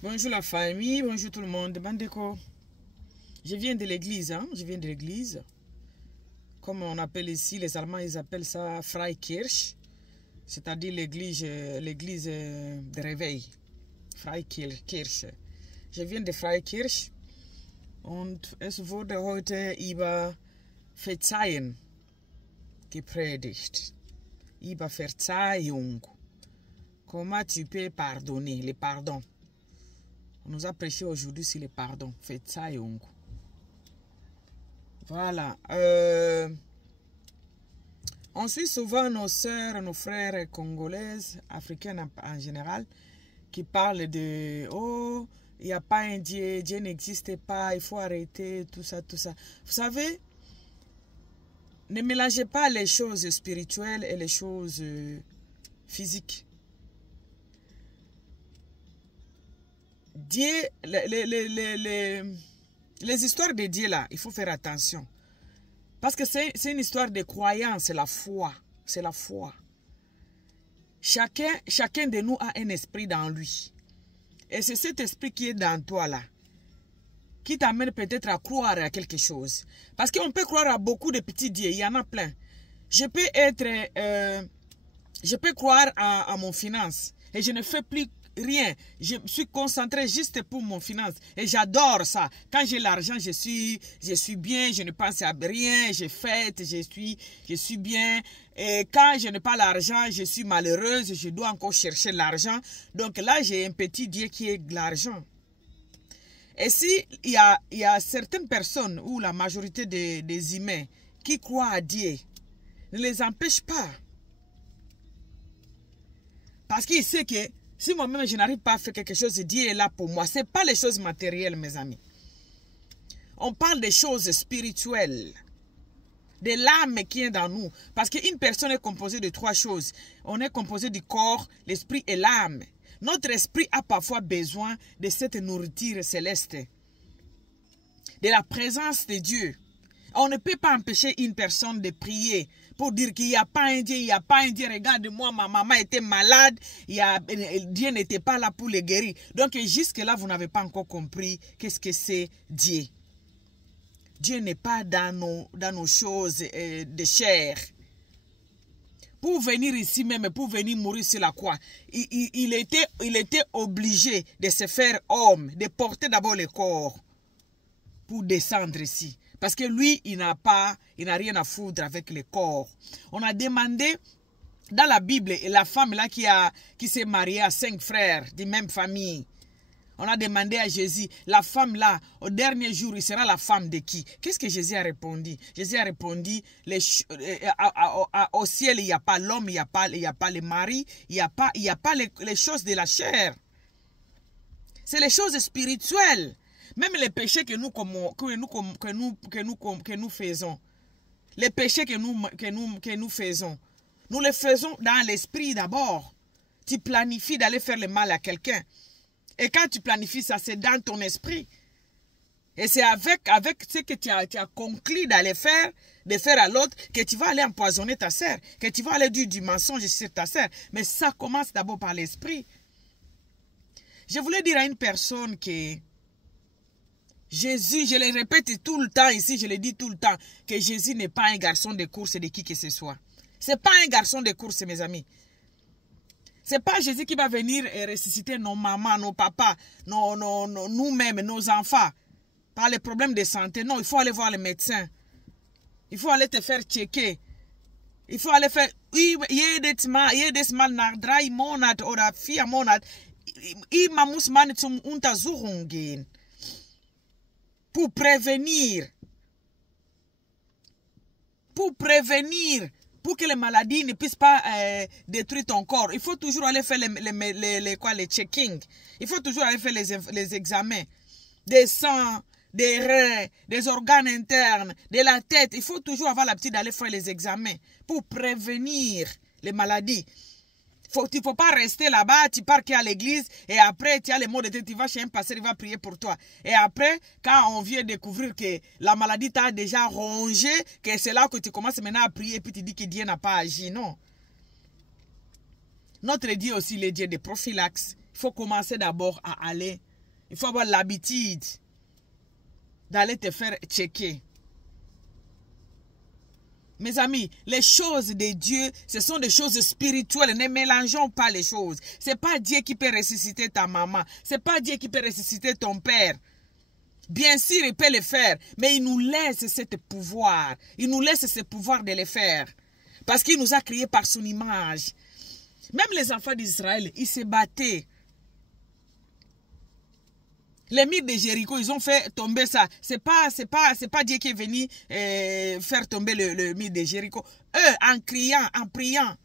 Bonjour la famille, bonjour tout le monde. Bandeko. Je viens de l'église, je viens de l'église. Comme on appelle ici, les Allemands, ils appellent ça Freikirche. C'est-à-dire l'église de réveil. Freikirche. Je viens de Freikirche. Und es wurde heute über Verzeihen gepredigt. Über Verzeihung. Comment tu peux pardonner, le pardon. On nous a prêché aujourd'hui sur le pardon. Verzeihung. Voilà. On suit souvent nos sœurs, nos frères congolaises, africaines en général, qui parlent de « Oh, il n'y a pas un Dieu, Dieu n'existe pas, il faut arrêter, tout ça, tout ça. » Vous savez, ne mélangez pas les choses spirituelles et les choses physiques. Dieu, les histoires de Dieu là, il faut faire attention. Parce que c'est une histoire de croyance, c'est la foi. C'est la foi. Chacun de nous a un esprit dans lui. Et c'est cet esprit qui est dans toi là, qui t'amène peut-être à croire à quelque chose. Parce qu'on peut croire à beaucoup de petits dieux, il y en a plein. Je peux croire à mon finance et je ne fais plus rien. Je suis concentré juste pour mon finance. Et j'adore ça. Quand j'ai l'argent, je suis bien. Je ne pense à rien. Je fête. Je suis bien. Et quand je n'ai pas l'argent, je suis malheureuse. Je dois encore chercher l'argent. Donc là, j'ai un petit Dieu qui est l'argent. Et si il y a certaines personnes ou la majorité des humains qui croient à Dieu, ne les empêche pas. Parce qu'il sait que si moi-même je n'arrive pas à faire quelque chose, Dieu est là pour moi. Ce n'est pas les choses matérielles, mes amis. On parle des choses spirituelles. De l'âme qui est dans nous. Parce qu'une personne est composée de trois choses. On est composé du corps, l'esprit et l'âme. Notre esprit a parfois besoin de cette nourriture céleste. De la présence de Dieu. On ne peut pas empêcher une personne de prier pour dire qu'il n'y a pas un Dieu, il n'y a pas un Dieu. Regarde-moi, ma maman était malade, Dieu n'était pas là pour les guérir. Donc jusque-là, vous n'avez pas encore compris qu'est-ce que c'est Dieu. Dieu n'est pas dans nos choses de chair. Pour venir ici même, pour venir mourir sur la croix, il était obligé de se faire homme, de porter d'abord le corps pour descendre ici. Parce que lui, il n'a rien à foutre avec le corps. On a demandé dans la Bible, la femme là qui s'est mariée à 5 frères de même famille. On a demandé à Jésus, la femme là, au dernier jour, il sera la femme de qui? Qu'est-ce que Jésus a répondu? Jésus a répondu, au ciel, il n'y a pas l'homme, il n'y a pas le mari, il n'y a pas les choses de la chair. C'est les choses spirituelles. Même les péchés que nous faisons, les péchés que nous faisons, nous les faisons dans l'esprit d'abord. Tu planifies d'aller faire le mal à quelqu'un. Et quand tu planifies ça, c'est dans ton esprit. Et c'est avec ce que tu as conclu d'aller faire, de faire à l'autre, que tu vas aller empoisonner ta sœur, que tu vas aller dire du mensonge sur ta sœur. Mais ça commence d'abord par l'esprit. Je voulais dire à une personne que Jésus, je le répète tout le temps ici, je le dis tout le temps, que Jésus n'est pas un garçon de course de qui que ce soit. Ce n'est pas un garçon de course, mes amis. Ce n'est pas Jésus qui va venir ressusciter nos mamans, nos papas, nous-mêmes, nos enfants, par les problèmes de santé. Non, il faut aller voir le médecin. Il faut aller te faire checker. Il faut aller faire... Jedes Mal nach 3 Monaten oder 4 Monaten, immer muss man zum Untersuchung gehen. Pour prévenir, pour que les maladies ne puissent pas détruire ton corps. Il faut toujours aller faire les checking. Il faut toujours aller faire les examens des sangs, des reins, des organes internes, de la tête. Il faut toujours avoir l'habitude d'aller faire les examens pour prévenir les maladies. Il ne faut pas rester là-bas, tu pars à l'église et après tu as les mots de tête, tu vas chez un pasteur, il va prier pour toi. Et après, quand on vient découvrir que la maladie t'a déjà rongé, que c'est là que tu commences maintenant à prier et puis tu dis que Dieu n'a pas agi. Non. Notre Dieu aussi, le Dieu de prophylaxe. Il faut commencer d'abord à aller Il faut avoir l'habitude d'aller te faire checker. Mes amis, les choses de Dieu, ce sont des choses spirituelles. Ne mélangeons pas les choses. Ce n'est pas Dieu qui peut ressusciter ta maman. Ce n'est pas Dieu qui peut ressusciter ton père. Bien sûr, il peut le faire, mais il nous laisse ce pouvoir. Il nous laisse ce pouvoir de le faire. Parce qu'il nous a créés par son image. Même les enfants d'Israël, ils se battaient. Les murs de Jéricho, ils ont fait tomber ça. C'est pas Dieu qui est venu faire tomber le mur de Jéricho. Eux, en criant, en priant,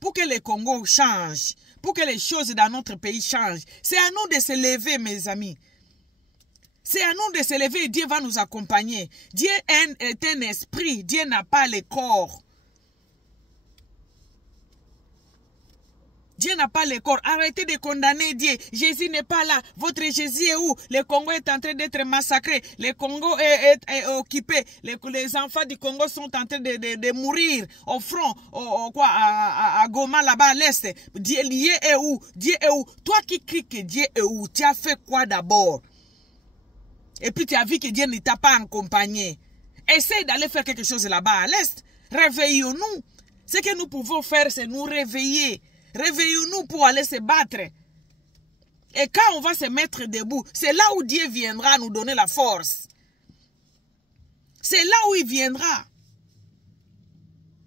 pour que le Congo change, pour que les choses dans notre pays changent. C'est à nous de se lever, mes amis. C'est à nous de se lever et Dieu va nous accompagner. Dieu est un esprit. Dieu n'a pas le corps. Dieu n'a pas le corps. Arrêtez de condamner Dieu. Jésus n'est pas là. Votre Jésus est où? Le Congo est en train d'être massacré. Le Congo est occupé. Les enfants du Congo sont en train de mourir au front, à Goma, là-bas à l'est. Dieu est où? Dieu est où? Toi qui cries que Dieu est où? Tu as fait quoi d'abord? Et puis tu as vu que Dieu ne t'a pas accompagné. Essaye d'aller faire quelque chose là-bas à l'est. Réveillons-nous. Ce que nous pouvons faire, c'est nous réveiller. Réveillons-nous pour aller se battre. Et quand on va se mettre debout, c'est là où Dieu viendra nous donner la force. C'est là où il viendra.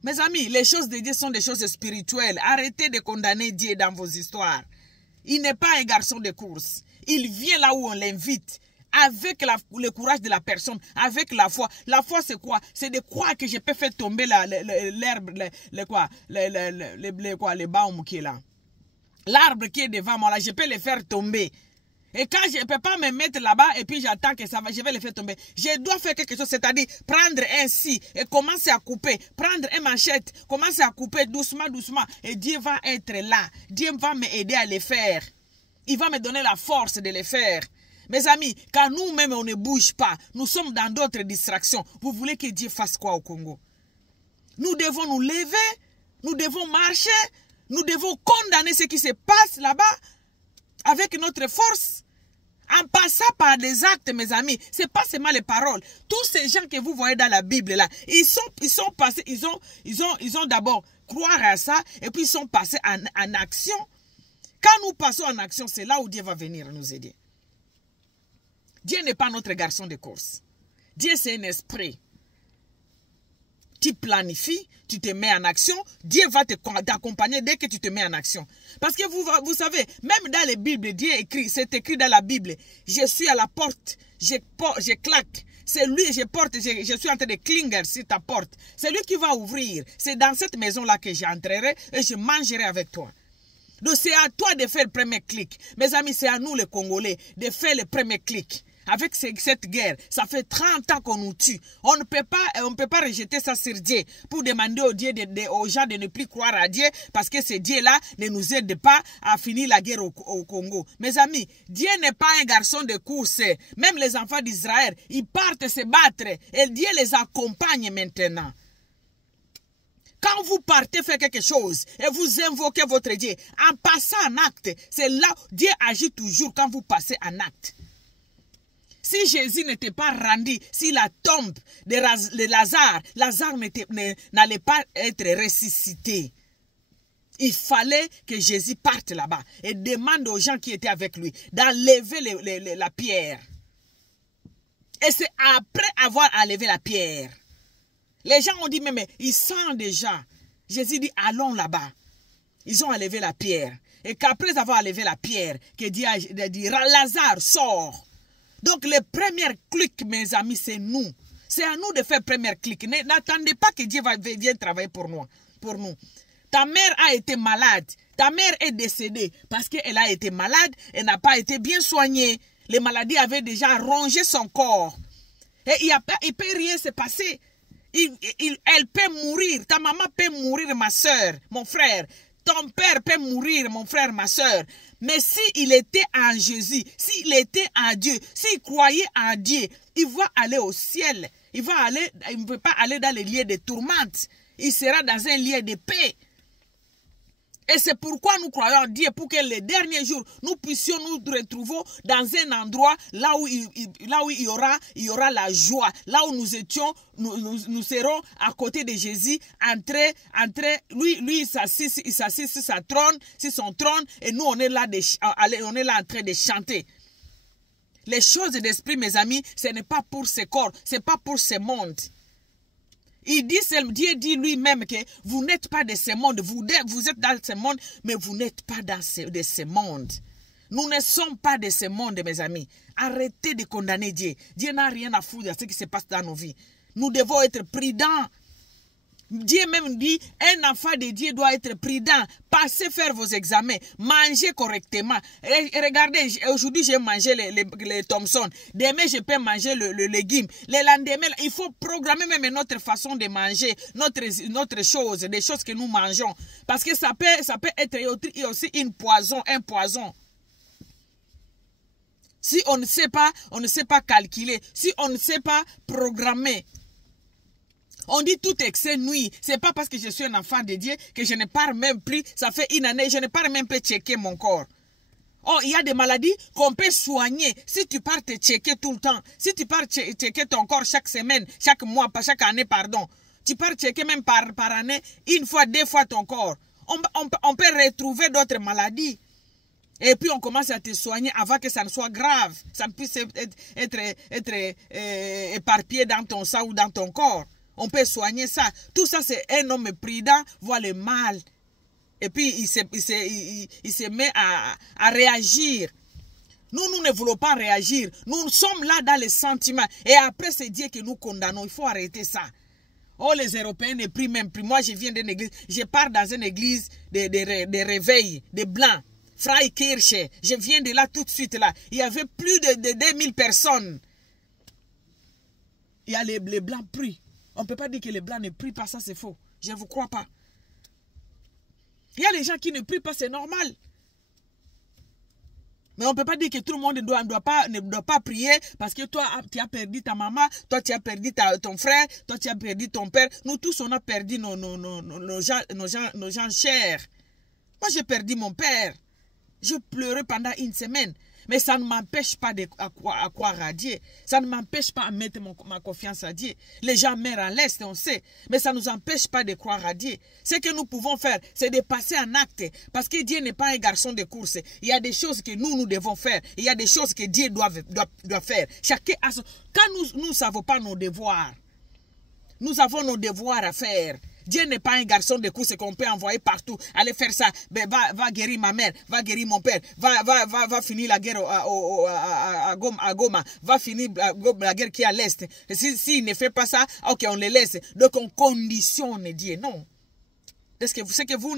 Mes amis, les choses de Dieu sont des choses spirituelles. Arrêtez de condamner Dieu dans vos histoires. Il n'est pas un garçon de course. Il vient là où on l'invite. Avec le courage de la personne, avec la foi. La foi, c'est quoi? C'est de croire que je peux faire tomber l'herbe, les baum qui est là. L'arbre qui est devant moi, là, je peux le faire tomber. Et quand je ne peux pas me mettre là-bas et puis j'attends que ça va, je vais le faire tomber. Je dois faire quelque chose, c'est-à-dire prendre un scie et commencer à couper. Prendre une machette, commencer à couper doucement, doucement. Et Dieu va être là. Dieu va m'aider à le faire. Il va me donner la force de le faire. Mes amis, quand nous-mêmes on ne bouge pas, nous sommes dans d'autres distractions. Vous voulez que Dieu fasse quoi au Congo? Nous devons nous lever, nous devons marcher, nous devons condamner ce qui se passe là-bas avec notre force. En passant par des actes, mes amis, ce n'est pas seulement les paroles. Tous ces gens que vous voyez dans la Bible là, ils sont passés, ils ont d'abord croire à ça et puis ils sont passés en action. Quand nous passons en action, c'est là où Dieu va venir nous aider. Dieu n'est pas notre garçon de course. Dieu, c'est un esprit. Tu planifies, tu te mets en action. Dieu va t'accompagner dès que tu te mets en action. Parce que vous savez, même dans la Bible, Dieu écrit, c'est écrit dans la Bible. Je suis à la porte, je claque. C'est lui, je suis en train de clinger sur ta porte. C'est lui qui va ouvrir. C'est dans cette maison-là que j'entrerai et je mangerai avec toi. Donc c'est à toi de faire le premier clic. Mes amis, c'est à nous les Congolais de faire le premier clic. Avec cette guerre, ça fait 30 ans qu'on nous tue. On ne peut pas rejeter ça sur Dieu pour demander aux gens de ne plus croire à Dieu parce que ce Dieu-là ne nous aide pas à finir la guerre au Congo. Mes amis, Dieu n'est pas un garçon de course. Même les enfants d'Israël, ils partent se battre et Dieu les accompagne maintenant. Quand vous partez faire quelque chose et vous invoquez votre Dieu, en passant en acte, c'est là où Dieu agit toujours quand vous passez en acte. Si Jésus n'était pas rendu, si la tombe de Lazare n'allait pas être ressuscité. Il fallait que Jésus parte là-bas et demande aux gens qui étaient avec lui d'enlever la pierre. Et c'est après avoir enlevé la pierre. Les gens ont dit, mais ils sentent déjà. Jésus dit, allons là-bas. Ils ont enlevé la pierre. Et qu'après avoir enlevé la pierre, que Dieu a dit, Lazare, sort. Donc, le premier clic, mes amis, c'est nous. C'est à nous de faire le premier clic. N'attendez pas que Dieu vienne travailler pour nous. Ta mère a été malade. Ta mère est décédée parce qu'elle a été malade. Elle n'a pas été bien soignée. Les maladies avaient déjà rongé son corps. Et il ne peut rien se passer. Elle peut mourir. Ta maman peut mourir, ma soeur, mon frère. Ton père peut mourir, mon frère, ma soeur. Mais s'il était en Jésus, s'il était en Dieu, s'il croyait en Dieu, il va aller au ciel. Il ne peut pas aller dans les lieux de tourmente. Il sera dans un lieu de paix. Et c'est pourquoi nous croyons en Dieu, pour que les derniers jours, nous puissions nous retrouver dans un endroit là où il y aura la joie. Là où nous étions, nous serons à côté de Jésus, lui il s'assit sur son trône, et nous on est là en train de chanter. Les choses d'esprit, mes amis, ce n'est pas pour ce corps, ce n'est pas pour ce monde. Dieu dit lui-même que vous n'êtes pas de ce monde. Vous êtes dans ce monde, mais vous n'êtes pas de ce monde. Nous ne sommes pas de ce monde, mes amis. Arrêtez de condamner Dieu. Dieu n'a rien à foutre de ce qui se passe dans nos vies. Nous devons être prudents. Dieu même dit, un enfant de Dieu doit être prudent. Passez faire vos examens. Mangez correctement. Et regardez, aujourd'hui j'ai mangé les Thompson. Demain je peux manger le légume. Le lendemain, il faut programmer même notre façon de manger. Notre chose, des choses que nous mangeons. Parce que ça peut être aussi un poison. Si on ne sait pas calculer. Si on ne sait pas programmer. On dit tout excès nuit. C'est pas parce que je suis un enfant de Dieu que je ne pars même plus. Ça fait une année, je ne pars même plus checker mon corps. Oh, il y a des maladies qu'on peut soigner. Si tu pars te checker tout le temps. Si tu pars checker ton corps chaque semaine, chaque mois, pas chaque année, pardon. Tu pars checker même par année, une fois, 2 fois ton corps. On peut retrouver d'autres maladies. Et puis on commence à te soigner avant que ça ne soit grave. Ça puisse être éparpillé dans ton sang ou dans ton corps. On peut soigner ça. Tout ça, c'est un homme prudent, voit le mal. Et puis, il se met à réagir. Nous ne voulons pas réagir. Nous sommes là dans les sentiments. Et après, c'est Dieu que nous condamnons. Il faut arrêter ça. Oh, les Européens ne prient même plus. Moi, je viens d'une église. Je pars dans une église de réveil, de blancs. Freikirche. Je viens de là tout de suite. Là. Il y avait plus de 2000 personnes. Il y a les blancs prient. On ne peut pas dire que les blancs ne prient pas, ça c'est faux. Je ne vous crois pas. Il y a les gens qui ne prient pas, c'est normal. Mais on ne peut pas dire que tout le monde ne doit pas prier parce que toi, tu as perdu ta maman, toi, tu as perdu ton frère, toi, tu as perdu ton père. Nous tous, on a perdu nos gens chers. Moi, j'ai perdu mon père. Je pleurais pendant une semaine. Mais ça ne m'empêche pas à croire à Dieu. Ça ne m'empêche pas à mettre ma confiance à Dieu. Les gens meurent à l'Est, on sait. Mais ça ne nous empêche pas de croire à Dieu. Ce que nous pouvons faire, c'est de passer en acte. Parce que Dieu n'est pas un garçon de course. Il y a des choses que nous devons faire. Il y a des choses que Dieu doit faire. Chacun a son... Quand nous ne savons pas nos devoirs, nous avons nos devoirs à faire. Dieu n'est pas un garçon de course qu'on peut envoyer partout. Allez faire ça. Ben, va guérir ma mère. Va guérir mon père. Va finir la guerre à Goma. Va finir la guerre qui est à l'Est. S'il ne fait pas ça, ok, on les laisse. Donc on conditionne Dieu. Non. Parce que c'est que vous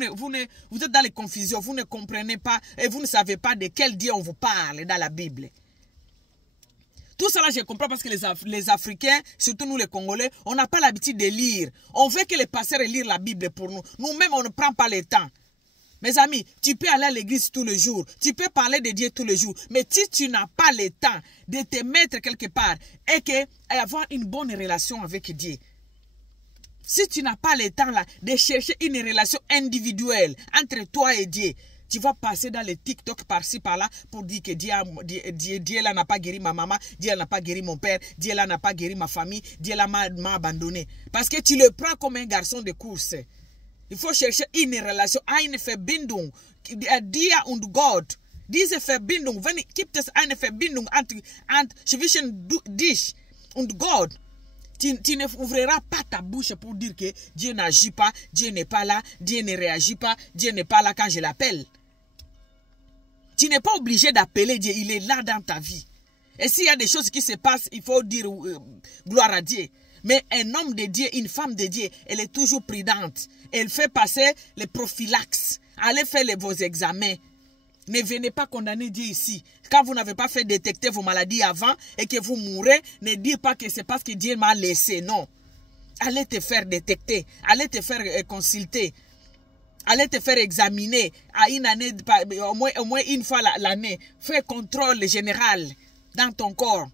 êtes dans les confusions. Vous ne comprenez pas et vous ne savez pas de quel Dieu on vous parle dans la Bible. Tout cela, je comprends parce que les Africains, surtout nous les Congolais, on n'a pas l'habitude de lire. On veut que les pasteurs lisent la Bible pour nous. Nous-mêmes, on ne prend pas le temps. Mes amis, tu peux aller à l'église tous les jours. Tu peux parler de Dieu tous les jours. Mais si tu n'as pas le temps de te mettre quelque part et avoir une bonne relation avec Dieu, si tu n'as pas le temps là de chercher une relation individuelle entre toi et Dieu, tu vas passer dans les TikTok par-ci, par-là pour dire que Dieu là n'a pas guéri ma maman, Dieu n'a pas guéri mon père, Dieu là n'a pas guéri ma famille, Dieu là m'a abandonné. Parce que tu le prends comme un garçon de course. Il faut chercher une relation, eine Verbindung, dir und Gott. Diese Verbindung, gibt es eine Verbindung zwischen dich und Gott. Tu n'ouvriras pas ta bouche pour dire que Dieu n'agit pas, Dieu n'est pas là, Dieu ne réagit pas, Dieu n'est pas là quand je l'appelle. Tu n'es pas obligé d'appeler Dieu, il est là dans ta vie. Et s'il y a des choses qui se passent, il faut dire gloire à Dieu. Mais un homme de Dieu, une femme de Dieu, elle est toujours prudente. Elle fait passer les prophylaxes. Allez faire vos examens. Ne venez pas condamner Dieu ici. Quand vous n'avez pas fait détecter vos maladies avant et que vous mourrez, ne dites pas que c'est parce que Dieu m'a laissé. Non. Allez te faire détecter. Allez te faire consulter. Allez te faire examiner à une année, au moins une fois l'année. Fais contrôle général dans ton corps.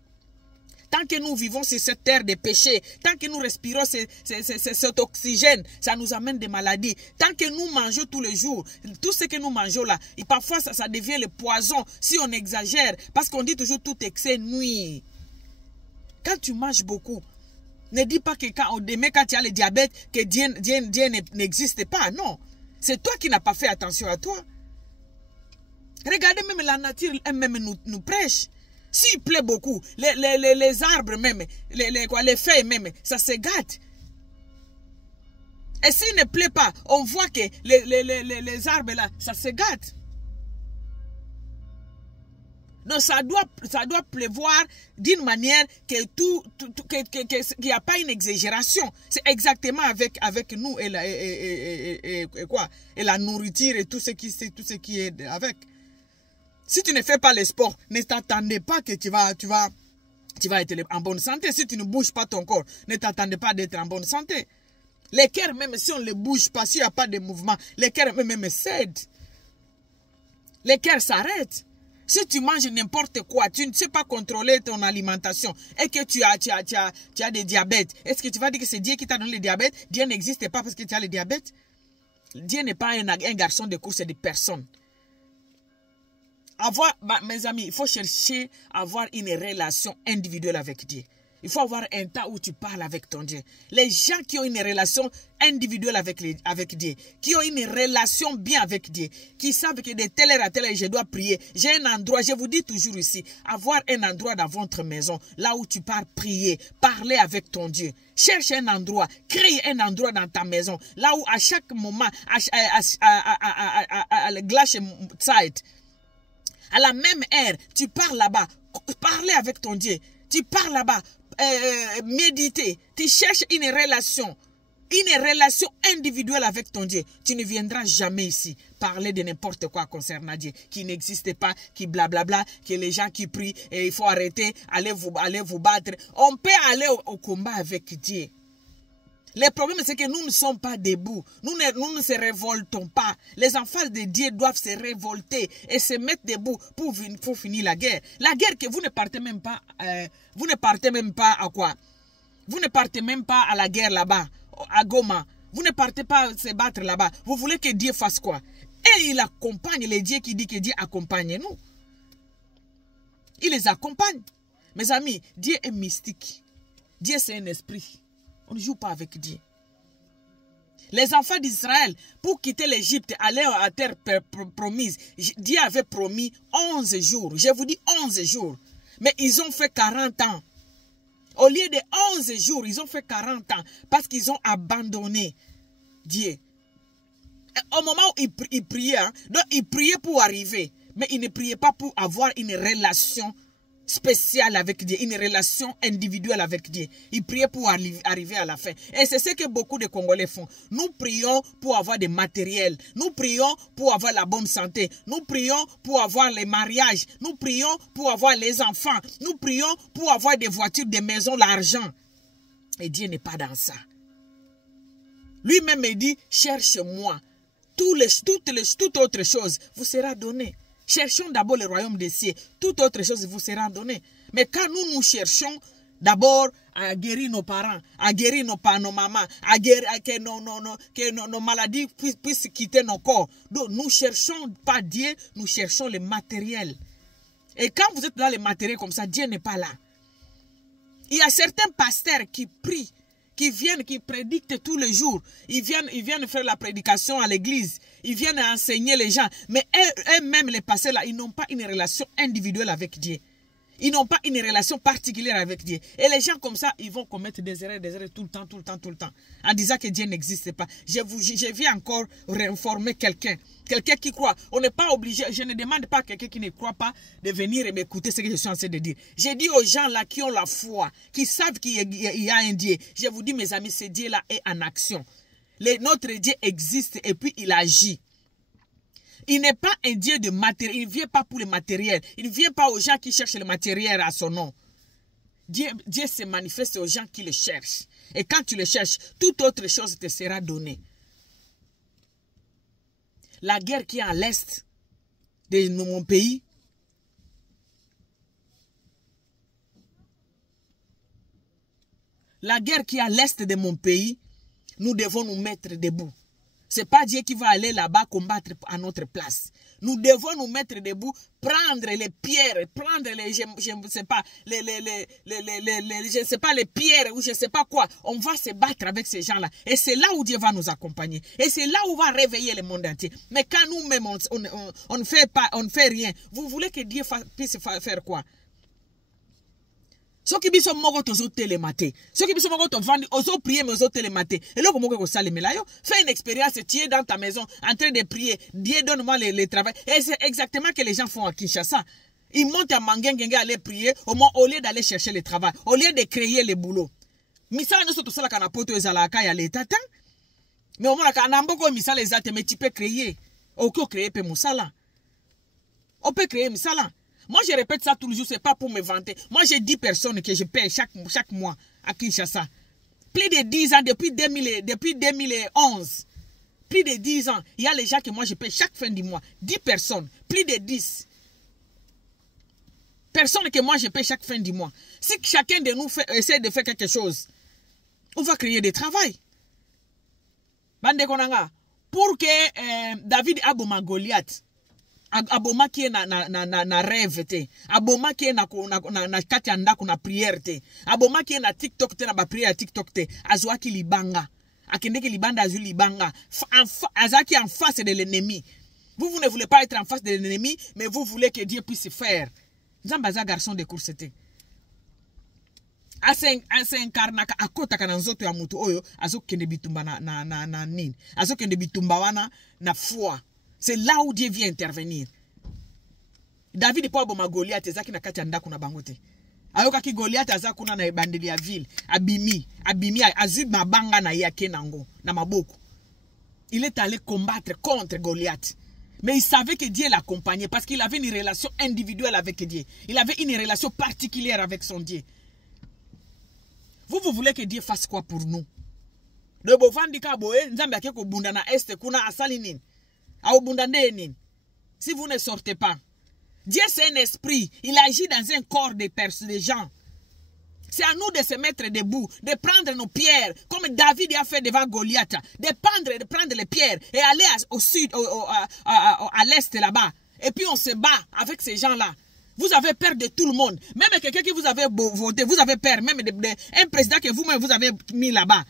Tant que nous vivons sur cette terre de péché, tant que nous respirons cet oxygène, ça nous amène des maladies. Tant que nous mangeons tous les jours, tout ce que nous mangeons là, et parfois ça devient le poison si on exagère. Parce qu'on dit toujours tout excès nuit. Quand tu manges beaucoup, ne dis pas que quand tu as le diabète, que Dieu n'existe pas. Non. C'est toi qui n'as pas fait attention à toi. Regardez, même la nature elle-même nous prêche. S'il plaît beaucoup, les arbres même, les feuilles même, ça se gâte. Et s'il ne plaît pas, on voit que les arbres là, ça se gâte. Donc ça doit pleuvoir d'une manière qu'il n'y a pas une exagération. C'est exactement avec nous et la nourriture et tout ce qui est avec. Si tu ne fais pas le sport, ne t'attendez pas que tu vas être en bonne santé. Si tu ne bouges pas ton corps, ne t'attendez pas d'être en bonne santé. Les cœurs, même si on ne les bouge pas, s'il n'y a pas de mouvement, les cœurs même cèdent. Les cœurs s'arrêtent. Si tu manges n'importe quoi, tu ne sais pas contrôler ton alimentation et que tu as des diabètes, est-ce que tu vas dire que c'est Dieu qui t'a donné le diabète? Dieu n'existe pas parce que tu as le diabète. Dieu n'est pas un garçon de course de personne. Mes amis, il faut chercher à avoir une relation individuelle avec Dieu. Il faut avoir un temps où tu parles avec ton Dieu. Les gens qui ont une relation individuelle avec Dieu, qui ont une relation bien avec Dieu, qui savent que de telle heure à telle heure, je dois prier. J'ai un endroit, je vous dis toujours ici, avoir un endroit dans votre maison, là où tu pars prier, parler avec ton Dieu. Cherche un endroit, crée un endroit dans ta maison, là où à chaque moment, à la gleiche Zeit, à la même heure, tu pars là-bas, parler avec ton Dieu. Tu pars là-bas, méditer, tu cherches une relation individuelle avec ton Dieu. Tu ne viendras jamais ici parler de n'importe quoi concernant Dieu, qui n'existe pas, qui blablabla, que les gens qui prient, et il faut arrêter, allez vous battre. On peut aller au combat avec Dieu. Le problème, c'est que nous ne sommes pas debout. Nous ne se révoltons pas. Les enfants de Dieu doivent se révolter et se mettre debout pour finir la guerre. La guerre que vous ne partez même pas, à quoi? Vous ne partez même pas à la guerre là-bas, à Goma. Vous ne partez pas se battre là-bas. Vous voulez que Dieu fasse quoi? Et il accompagne les dieux qui dit que Dieu accompagne nous. Il les accompagne. Mes amis, Dieu est mystique. Dieu c'est un esprit. On ne joue pas avec Dieu. Les enfants d'Israël, pour quitter l'Égypte, aller à terre promise, Dieu avait promis 11 jours. Je vous dis 11 jours. Mais ils ont fait 40 ans. Au lieu de 11 jours, ils ont fait 40 ans. Parce qu'ils ont abandonné Dieu. Et au moment où ils priaient, donc ils priaient pour arriver. Mais ils ne priaient pas pour avoir une relation spéciale avec Dieu, une relation individuelle avec Dieu. Ils priaient pour arriver à la fin. Et c'est ce que beaucoup de Congolais font. Nous prions pour avoir des matériels. Nous prions pour avoir la bonne santé. Nous prions pour avoir les mariages. Nous prions pour avoir les enfants. Nous prions pour avoir des voitures, des maisons, l'argent. Et Dieu n'est pas dans ça. Lui-même dit, cherche-moi. Toute autre chose vous sera donnée. Cherchons d'abord le royaume des cieux. Toute autre chose vous sera donnée. Mais quand nous cherchons d'abord à guérir nos parents, à guérir nos mamans, à guérir que nos maladies puissent quitter nos corps. Donc nous ne cherchons pas Dieu, nous cherchons le matériel. Et quand vous êtes dans le matériel comme ça, Dieu n'est pas là. Il y a certains pasteurs qui prient, qui viennent, qui prédictent tous les jours. Ils viennent faire la prédication à l'église. Ils viennent enseigner les gens. Mais eux-mêmes, les pasteurs là, ils n'ont pas une relation individuelle avec Dieu. Ils n'ont pas une relation particulière avec Dieu. Et les gens comme ça, ils vont commettre des erreurs tout le temps. En disant que Dieu n'existe pas. Je viens encore réinformer quelqu'un. Quelqu'un qui croit. On n'est pas obligé. Je ne demande pas à quelqu'un qui ne croit pas de venir et m'écouter ce que je suis en train de dire. J'ai dit aux gens là qui ont la foi, qui savent qu'il y a un Dieu. Je vous dis, mes amis, ce Dieu-là est en action. Notre Dieu existe et puis il agit. Il n'est pas un Dieu de matériel. Il ne vient pas pour le matériel. Il ne vient pas aux gens qui cherchent le matériel à son nom. Dieu se manifeste aux gens qui le cherchent. Et quand tu le cherches, toute autre chose te sera donnée. La guerre qui est à l'est de mon pays, La guerre qui est à l'est de mon pays, nous devons nous mettre debout. Ce n'est pas Dieu qui va aller là-bas combattre à notre place. Nous devons nous mettre debout, prendre les pierres, prendre les, je ne sais pas, je ne sais pas, les pierres ou je ne sais pas quoi. On va se battre avec ces gens-là. Et c'est là où Dieu va nous accompagner. Et c'est là où on va réveiller le monde entier. Mais quand nous-mêmes, on ne fait pas, on ne fait rien, vous voulez que Dieu puisse faire quoi? Ceux qui sont morts aux télématés. Ceux qui sont morts aux prier, mais aux télématés. Et là, comment vous allez fais une expérience, tu es dans ta maison, en train de prier. Dieu donne-moi le travail. Et c'est exactement ce que les gens font à Kinshasa. Ils montent à Mangengenga à aller prier, au lieu d'aller chercher le travail, au lieu de créer le boulot. Misala nous sommes tous là quand on a poté aux alaka et à l'état. Mais au moins, quand on a beaucoup de misala, mais tu peux créer. On peut créer pe musala. On peut créer misala. Moi, je répète ça tous les jours, ce n'est pas pour me vanter. Moi, j'ai 10 personnes que je paye chaque mois à Kinshasa. Plus de 10 ans, depuis 2011. Plus de 10 ans, il y a les gens que moi, je paye chaque fin du mois. 10 personnes, plus de 10. Personnes que moi, je paye chaque fin du mois. Si chacun de nous essaie de faire quelque chose, on va créer des travail. Bande konanga, pour que David aboma Goliath, aboma qui est na rêve te, aboma qui est na kati andako na prière te, aboma qui est na TikTok te na ba prière TikTok te, azwa ki libanga, akende ki libanda azu libanga, azaki en face de l'ennemi. Vous ne voulez pas être en face de l'ennemi, mais vous voulez que Dieu puisse faire. Zambaza garçon de course te. Ase incarnaka akota kana nzoto ya mutu oyo azokende bitumba na nini, azokende bitumba wana na foi. C'est là où Dieu vient intervenir. David po aboma Goliath ezaki na kati andako na bangote. Ayoka ki Goliath azakuna na ebandeli ya ville, abimi azu mabanga na yake nango na maboko. Il est allé combattre contre Goliath. Mais il savait que Dieu l'accompagnait parce qu'il avait une relation individuelle avec Dieu. Il avait une relation particulière avec son Dieu. Vous voulez que Dieu fasse quoi pour nous? De bovandika boe, nzambe akeko bunda na este kuna asali nini? Au bunda nini? Si vous ne sortez pas. Dieu c'est un esprit. Il agit dans un corps de gens. C'est à nous de se mettre debout, de prendre nos pierres, comme David a fait devant Goliath, de prendre les pierres et aller au sud, à l'est là-bas. Et puis on se bat avec ces gens-là. Vous avez peur de tout le monde. Même quelqu'un que vous avez voté, vous avez peur. Même un président que vous-même vous avez mis là-bas.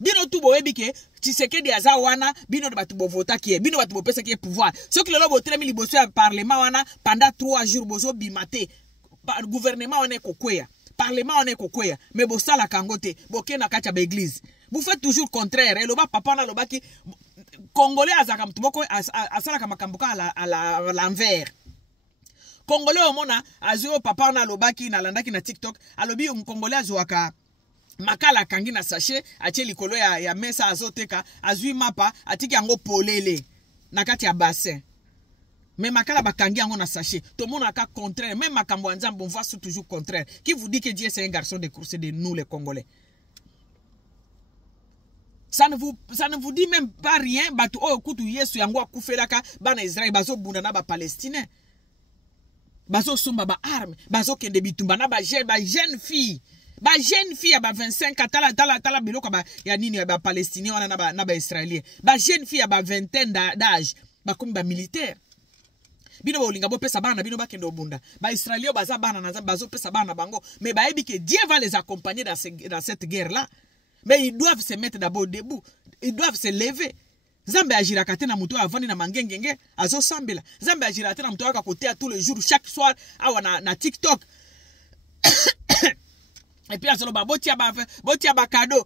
Bino tubo ebike, Tshisekedi azawana, bino de batubo vota qui est, bino batubo pesa qui est pouvoir. Ce qui le lobo tremi liboso à parlement wana, pendant 3 jours bozo bimate, gouvernement wana kokwea. Parlement on est kokwea, mais bossa la kangote, boke na kacha ba église. Vous faites toujours contraire, et loba papa na loba ki Congolais azaka mtumoko asala kama kambuka à l'envers. Congolais au mona azuo papa na loba ki na landaki na TikTok, alobi Congolais azuaka makala kangi na sachet, atie likolo ya mesa azoteka, azui mapa, atiki yango polele na kati ya bassin. Mais makala bakangi yango na sachet. Tout le monde a contraire. Même makambo nzambo on voit toujours contraire. Qui vous dit que Dieu c'est un garçon de course de nous les Congolais? Ça ne vous dit même pas rien. Batu oh kutu yesu yango akufelaka bana Israël bazo bunda na ba Palestinais. Bazo sumba ba arme, bazo kende bitumba na ba jeune fille. Ba jeune fille à 25 tala biloko ba ya nini ba Palestinais wana na ba Israélien. Ba jeune fille à 20 d'âge, ba comme ba militaire. Bino bolinga bo pesa bana bino bakende obunda ba Israélien baza bana na bazo pesa bana bango, mais ba ebi que Dieu va les accompagner dans cette guerre là. Mais ils doivent se mettre d'abord debout, ils doivent se lever. Zambe ajira katena muto avani na mangengenge azo sambela. Zambe ajira katena muto aka kotea tous les jours chaque soir awa na TikTok. Et puis, botia ba cadeau.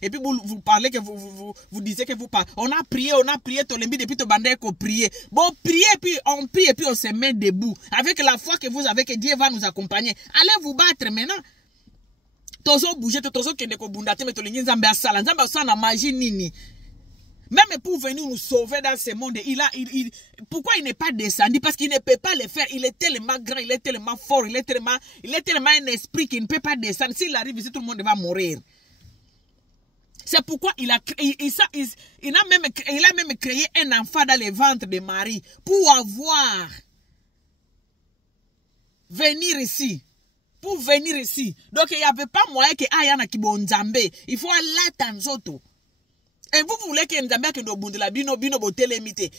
Et puis, vous parlez que vous disiez que vous parlez. On a prié, Tolembi, depuis to bandé qu'on prier. Bon, prier, puis on prie, et puis on se met debout. Avec la foi que vous avez, que Dieu va nous accompagner. Allez vous battre maintenant. Tozo bouger, tozo kende ko bundate, mais tolingi nzambe asala. Nzambe asala na magie nini. Même pour venir nous sauver dans ce monde, pourquoi il n'est pas descendu? Parce qu'il ne peut pas le faire. Il est tellement grand, il est tellement fort, il est tellement un esprit qu'il ne peut pas descendre. S'il arrive ici, tout le monde va mourir. C'est pourquoi il a même créé un enfant dans le ventre de Marie pour venir ici. pour venir ici. Donc il n'y avait pas moyen que ayana ki bon Nzambe. Il faut aller tanzoto. Et vous voulez que Nzambe ke do bundela bino botele mite.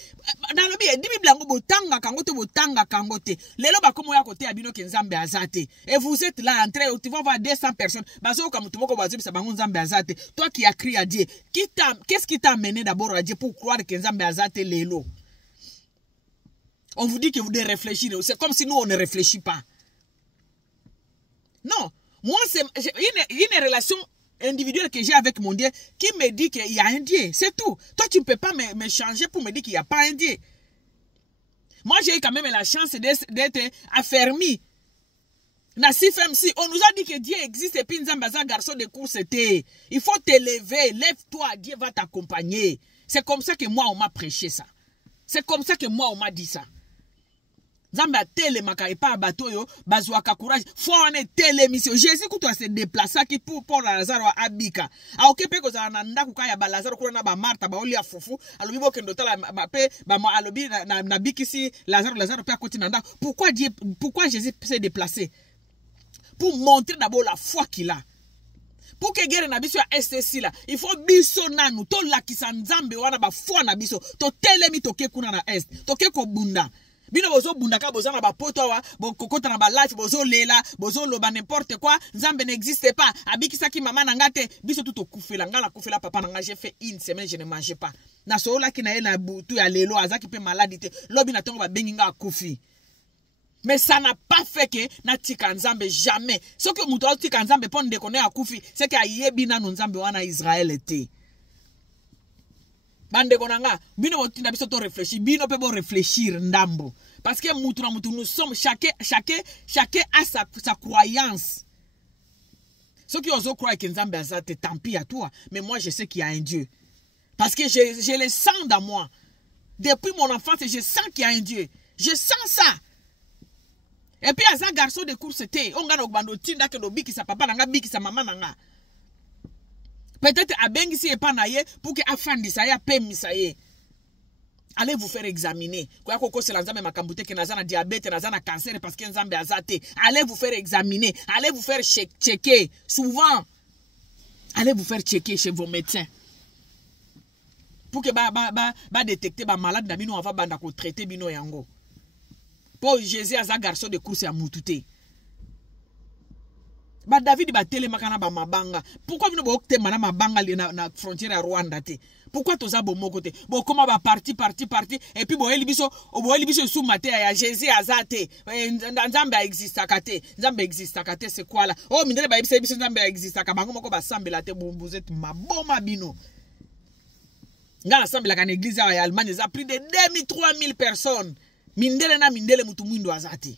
Dans le bien, dit blanco botanga kangote. Lelo ba komo ya kote ya bino ke Nzambe azate. Et vous êtes là en train, tu vas voir 200 personnes. Baso comme tout le monde bazo bisa bango Nzambe azate. Toi qui as crié à Dieu, qu'est-ce qui t'a amené d'abord à Dieu pour croire que Nzambe azate lelo? On vous dit que vous devez réfléchir. C'est comme si nous on ne réfléchit pas. Non, moi c'est une relation individuelle que j'ai avec mon Dieu qui me dit qu'il y a un Dieu. C'est tout. Toi, tu ne peux pas me changer pour me dire qu'il n'y a pas un Dieu. Moi, j'ai eu quand même la chance d'être affermi. On nous a dit que Dieu existe et puis Nzambe aza garçon de course c'était. Il faut te lever. Lève-toi, Dieu va t'accompagner. C'est comme ça que moi, on m'a prêché ça. C'est comme ça que moi, on m'a dit ça. Nzambe a telemaka epa bato yo bazwaka courage faut on est télémission Jésus kuto se déplacer qui pour Lazaro abika a okepe ko za na ndaku kaya ba Lazaro kuna na ba Martha ba oli afufu alobi bo kendo tala pe ba mo alobi na bikisi Lazaro pe akoti na ndaku. Pourquoi Jésus s'est déplacé? Pour montrer d'abord la foi qu'il a. Pour que guerre na biso ya STC là, il faut biso nanu to lakisa Nzambe wana ba foi na biso to telemi to ke kuna na est to ke ko bunda. Bino bozo bundaka bozo na ba poto wa bo kokota na ba life bozo lela bozo loba n'importe quoi. Nzambe n'existe pas. Abikisa ki mama nangate biso tout okufela ngala kufela papa nanga j'ai fait une semaine je ne mangeais pas. Na sola ki na ye na butu ya lelo azaki pe maladité. Lobi na tongo ba benginga akufi. Mais ça n'a pas fait que na tika Nzambe jamais. Ce que muto tika Nzambe pon de connaît akufi, c'est que ayebi na Nzambe wana Israël était. Bande konanga, bino botinda biso to réfléchir, bino pe bon réfléchir ndambo. Parce que nous sommes chacun a sa croyance. Ceux qui osent croire que Nzambe azate, tant pis à toi, mais moi je sais qu'il y a un Dieu. Parce que je le sens dans moi. Depuis mon enfance, je sens qu'il y a un Dieu. Je sens ça. Et puis à ça garçon de course c'était, on gagne au bando tinda que no biki sa papa nanga biki sa maman nanga. Peut-être à Bengisi et Panaye pour que Afandi ça y a pemi ça y est. Allez vous faire examiner. Quoi que c'est l'enzame makambute que nazana diabète, nazana cancer parce que Nzambe azate. Allez vous faire examiner. Allez vous faire checker. Souvent. Allez vous faire checker chez vos médecins. Pour que ba détecter ba malade na bino avant banda ko traiter bino yango. Pour Jésus aza garçon de course à mutute. Ba David ba tele makana ba mabanga. Pourquoi vous ne okte mana mabanga na frontière à Rwanda te? Pourquoi tout ça bon mon côté? Bon comment ba parti et puis bo elibiso sous mate ya Jésus azate. Nzambe existe akate. Nzambe existe akate c'est quoi là? Oh mindele ba biso Nzambe existe akabango moko ba sambela te vous êtes maboma bino. Ngala sambela kan église ya Allemagne ça plus de 2000-3000 personnes. Mindele mutu mwindo azate.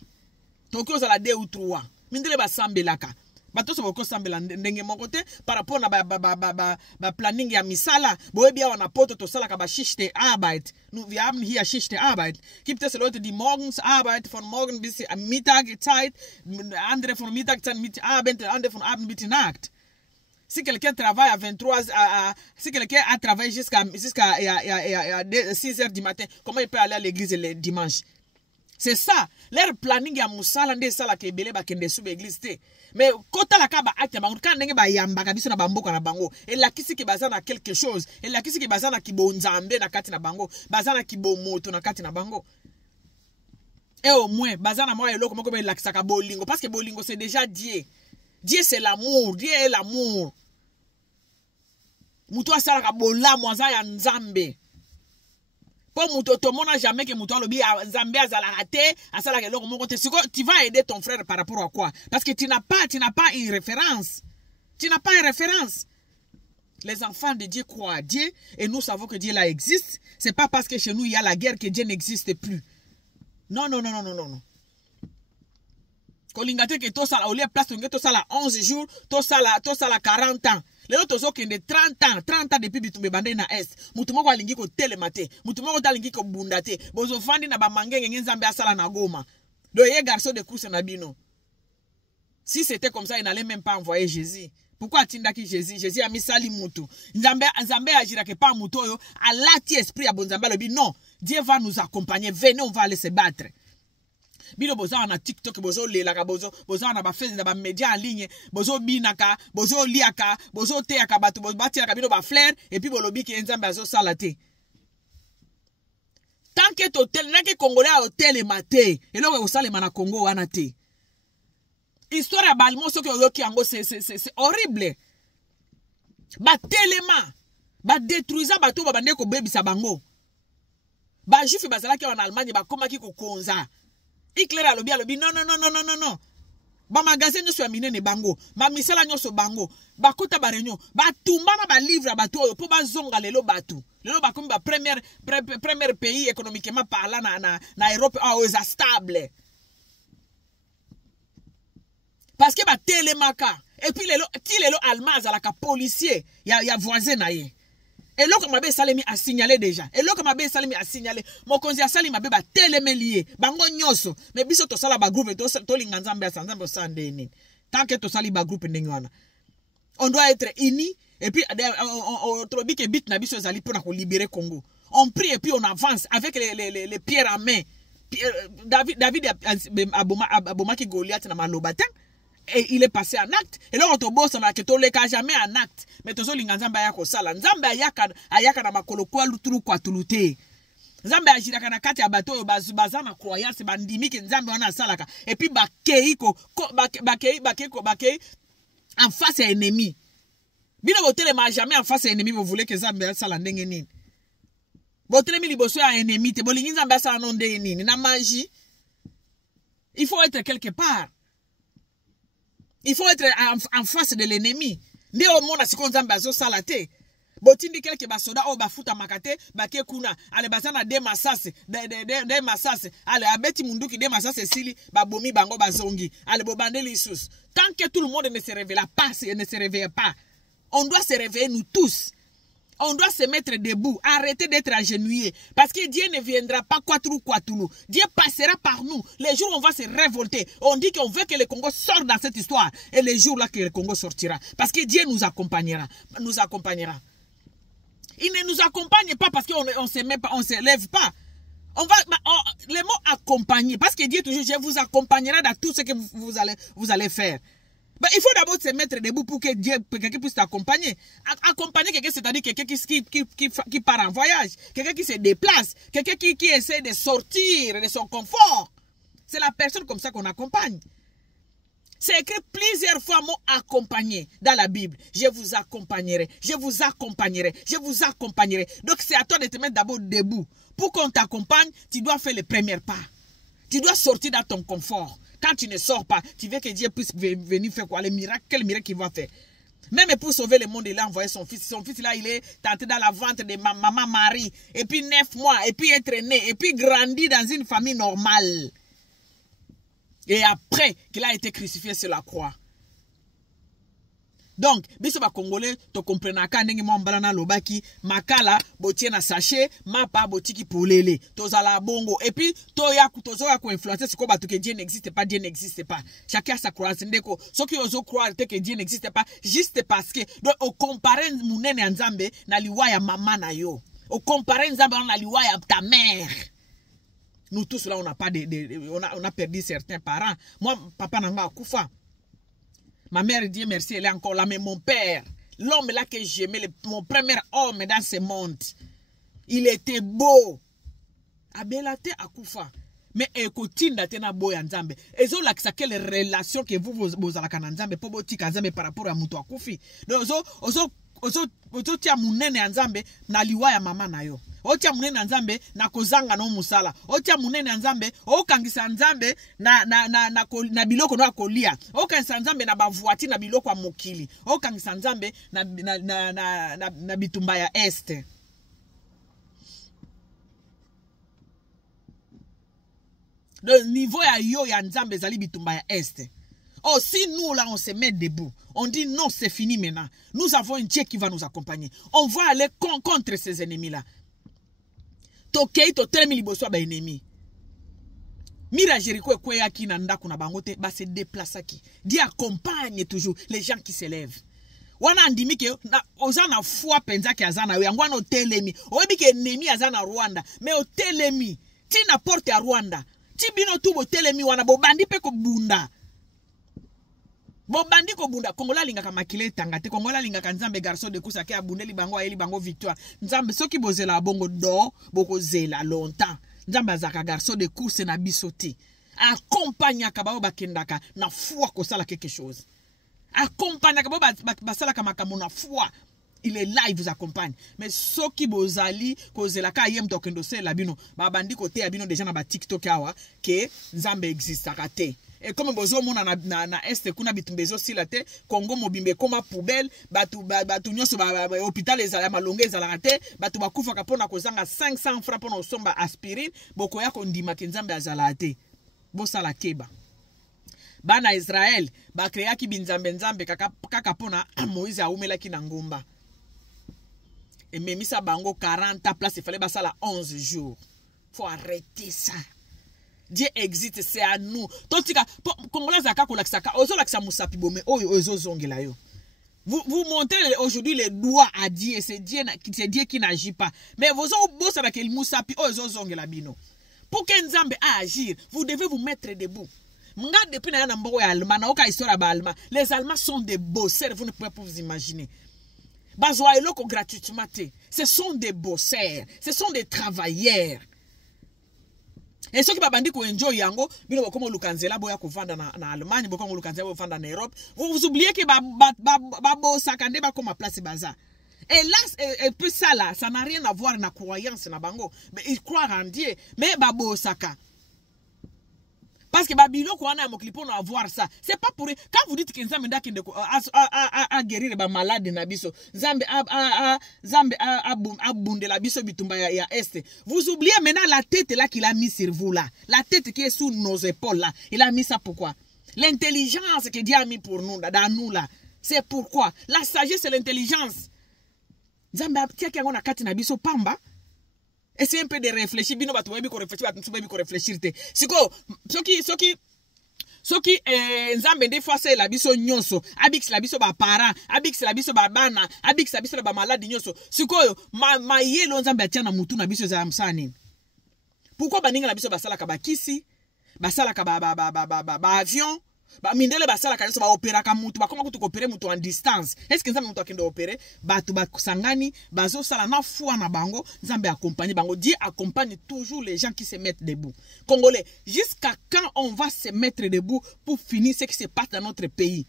Tokyo za la 2 ou 3. Mindele ba sambelaka. Bato so boko sambela ndenge mon côté par rapport na ba planning ya misala boye bia wana poto to sala ka ba schichte Arbeit. Wir haben hier Schichte Arbeit. Gibt es Leute die morgens Arbeit von morgen bis Mittagzeit, andere von Mittagzeit mit Abend, andere von Abend bis Nacht. Si quelqu'un travaille à 23 si quelqu'un a travaillé jusqu'à 6 heures du matin, comment il peut aller à l'église le dimanche? C'est ça. Leur planning ya musala nde sala ke belé ba kende sube église te. Mais kota la ka ba acte bango kan ndenge ba yamba ka biso na bamboka na bango. Et la kisi ki bazana quelque chose. Et la kisi ki bazana ki bo nzambe na kati na bango. Bazana ki bo moto na kati na bango. Et au moins bazana moi eloko moko be lakisaka bolingo parce que bolingo c'est déjà Dieu. Dieu c'est l'amour, Dieu est l'amour. Muto asala ka bola mwaza ya nzambe. Pour muto to mona jamais que muto alobi nzambe azala raté, asala ke loko moko te. Tu vas aider ton frère par rapport à quoi? Parce que tu n'as pas une référence. Tu n'as pas une référence. Les enfants de Dieu croient à Dieu et nous savons que Dieu là existe. C'est pas parce que chez nous il y a la guerre que Dieu n'existe plus. Non. Kolingate que to sala au lieu place to sala 11 jours, to sala 40 ans. Les autres sont de 30 ans depuis bitumbe bande na est. Mutu moko alingi ko telemate, mutu moko talingi ko bundate. Bozo fandi na ba mangenge nzambe asala na Goma. Do ye garçon de course na bino. Si c'était comme ça, il n'allait même pas envoyer Jésus. Pourquoi atindaki Jésus? Jésus a mis sali mutu. Nzambe agira que pas mutu yo, alati esprit ya bonzamba lobi non. Dieu va nous accompagner. Venez, on va aller se battre. Bino boza na TikTok, bozo lelaka, bozo na ba Facebook, na ba média en ligne, bozo binaka, bozo liaka, bozo teaka, bato, bozo batiraka, bino ba flair, et puis bolobi ki enzambe azo salate. Tant que totel, n'a que Congolais a hotel et maté, et là, on sale mana Congo, anate. Histoire à Balmo, ce que yoki ango, c'est horrible. Ba telema, ba détruisa, ba tout, ba bande ko baby sa bango. Ba juif bazala ki en Allemagne, ba koma ki ko konza. Hitler alobi, non. Ba magasin nyo so amine ne bango, ba misala nyo so bango, ba kota ba réunion, ba tumbana ba livre ba to po ba zonga lelo batu. Lelo ba komi ba premier pays économiquement parlant na Europe a stable. Parce que ba télémaka et puis lelo allemand azalaka policier ya voisin na ye. Et là, comme Abbé Salemi a signalé déjà. Et là, comme Abbé Salemi a signalé, mon conseiller Salemi a ba télémélié. Bango nyoso. Mais biso to sala ba groupe to linganzambe a sanzambe sandeni. Tant que to sali ba groupe ndengwana. On doit être unis. Et puis, on trouve que bit na biso zali pour libérer Congo. On prie et puis on avance avec les pierres à main. David Abomaki Goliath na malobata. Et il est passé en acte. Et là, on te bosse, on a que tu l'as jamais en acte. Mais tu as dit que Nzamba yako sala. Nzamba ayaka na makolo kwa luturu kwa tulute. Nzamba ajiraka na kati ya bato baza na croyance bandimi ke Nzamba wana salaka. Et puis bakei en face à ennemi. Bino botele ma jamais en face à ennemi, vous voulez que Nzamba sala ndenge nini. Botele mi liboso ya ennemi te bolingi Nzamba sala non ndenge nini. Na magie. Il faut être quelque part. Il faut être en face de l'ennemi. Nde au monde si kon Nzamba zo salate. Botindi quelque basoda o bafuta makate bake kuna ale bazana de masase de masase ale abeti munduki de masase sili babomi bango bazongi ale bobandeli sus. Tant que tout le monde ne se réveille pas, on doit se réveiller nous tous. On doit se mettre debout, arrêter d'être agenouillés. Parce que Dieu ne viendra pas quatoulou. Dieu passera par nous. Les jours où on va se révolter. On dit qu'on veut que le Congo sorte dans cette histoire. Et les jours là que le Congo sortira. Parce que Dieu nous accompagnera. Il ne nous accompagne pas parce qu'on ne se lève pas. Le mot accompagner. Parce que Dieu toujours, je vous accompagnera dans tout ce que vous allez faire. Ben, il faut d'abord se mettre debout pour que Dieu, pour que quelqu'un puisse t'accompagner. Accompagner quelqu'un, c'est-à-dire quelqu'un qui part en voyage, quelqu'un qui se déplace, quelqu'un qui essaie de sortir de son confort. C'est la personne comme ça qu'on accompagne. C'est écrit plusieurs fois mot accompagner dans la Bible. Je vous accompagnerai, je vous accompagnerai, je vous accompagnerai. Donc c'est à toi de te mettre d'abord debout. Pour qu'on t'accompagne, tu dois faire les premiers pas. Tu dois sortir dans ton confort. Quand tu ne sors pas, tu veux que Dieu puisse venir faire quoi? Les miracles, quel miracle il va faire? Même pour sauver le monde, il a envoyé son fils. Son fils là, il est tenté dans la ventre de maman Marie. Et puis 9 mois, et puis être né, et puis grandi dans une famille normale. Et après qu'il a été crucifié sur la croix. Donc, biso ba Congolais, to comprena ka ndenge mo mbalana lobaki, makala botie na sachet, mapa botiki polele, tozala bongo. Et puis tozo ya ko influencer ce ko batu que Dieu n'existe pas, Dieu n'existe pas. Chacun sa croyance ndeko. Ceux qui osent croire que Dieu n'existe pas juste parce que donc au comparer munene Nzambe na liwa ya mama na yo. Au comparer Nzambe na liwa ya ta mère. Nous tous là on a perdu certains parents. Moi papa nanga akufa. Ma mère, Dieu merci, elle est encore là. Mais mon père, l'homme là que j'aimais, mon premier homme dans ce monde, il était beau. Abelate akufa. Mais écoutez, n'a boya Nzambe. Et zo la quelle relation que vous avez avec Nzambe pour botika Nzambe par rapport à muto akufi. Donc ozo tia munene Nzambe na liwa ya mama na yo. Otia munene Nzambe na kozanga no musala. Otia munene Nzambe okangisa Nzambe na biloko no akolia. Okangisa Nzambe na bavuati na biloko mokili. Okangisa Nzambe na bitumba ya este. Le niveau ya yo ya Nzambe zali bitumba ya este. Oh, si nous là on se met debout, on dit non, c'est fini maintenant. Nous avons un Dieu qui va nous accompagner. On va aller contre ces ennemis-là. Tokei to telemi liboso ba ennemi. Mira Jericho kwe yaki na ndako na bangote ba se déplacer ki. Dieu accompagne toujours les gens qui s'élèvent. Wana andimi ke ozana foi penza ke azana we ngwana o telemi. Oyebi ke ennemi azana Rwanda, mais o telemi. Tina porte à Rwanda. Tibino tu botelemi wana bobandi pe ko bunda. Bobandi ko bunda. Kongola lingaka makile tangate. Kongola lingaka nzambe garçon de kusa ke abundeli bango ayeli bango victoire. Nzambe soki bozela bongo do boko zela longtemps. Nzambe azaka garçon de course na bisoti. Accompagne kabao bakendaka na foi ko sala quelque chose. Accompagne kabao basala kamakamu na foi. Il est là, il vous accompagne. Mais ceux qui bozali, kozela ka yem tokendo se la bino, babandi kote abino déjà na ba TikTok awa que nzambe existe kate. Et comme bozo mona na est kuna bitumbezo silate, Congo mobimbe koma poubelle, batu nyoso ba hôpital ezala malonge ezala kate, batu bakufa kapona kozanga 500 francs pona osomba aspirine, boko ya kondima ke nzambe azala ate. Bosala keba. Bana Israël, ba kreaki binzambe nzambe kaka pona Moïse aumelaki na ngomba. Et même ça bango 40 places, il fallait passer là 11 jours. Faut arrêter ça. Dieu existe, c'est à nous. Tontika, Congolais zaka kolakisaka, ozo lakisa musapi bome, ozo zongela yo. Vous montrez aujourd'hui les doigts à Dieu, c'est Dieu qui n'agit pas. Mais vous avez bossé avec le musapi, ozo zongela bino. Pour que Nzambe agir, vous devez vous mettre debout. Depuis les Allemands sont des bosseurs, vous ne pouvez pas vous imaginer. Gratuitement. Ce sont des bosseurs, ce sont des travailleurs. Et ceux qui bandi ko enjoy yango, bino boko lukanzela boya ko vanda na Allemagne, boko lukanzela bo vanda na Europe. Vous oubliez que ba bossa kande ba comme place baza. Et là et puis ça là, ça n'a rien à voir na croyance na bango. Mais ils croient en Dieu, mais ba bossa ka. Parce que Babylone, quand on a clipon à voir ça, c'est pas pour. Quand vous dites que Nzambe a guérir les malades de Nabiso, Nzambe a bundé la biso bitumba ya est. Vous oubliez maintenant la tête là qu'il a mis sur vous là, la tête qui est sous nos épaules là. Il a mis ça pourquoi? L'intelligence que Dieu a mis pour nous dans nous là, c'est pourquoi. La sagesse c'est l'intelligence. Nzambe a tia ki ngona kati na biso pamba. Essayez un peu de réfléchir. Bino batu webi ko réfléchir, batu webi ko réfléchir te. Siko, soki nzambe des fois c'est la biso nyonso, abix la biso ba parents, abix la biso ba bana, abix la biso ba malade nyonso. Siko ma yelo nzambe atia na mutu na biso za msani. Pourquoi baninga la biso basala ka bakisi, basala ka ba avion, ba mindele basala ka so ba opéra ka mutu, ba koma kutu opérer mutu en distance. Est-ce que nzambe mutu akende opérer, batu ba kusangani, bazo sala na foi na bango, nzambe accompagne bango. Dieu accompagne toujours les gens qui se mettent debout. Congolais, jusqu'à quand on va se mettre debout pour finir ce qui se passe dans notre pays?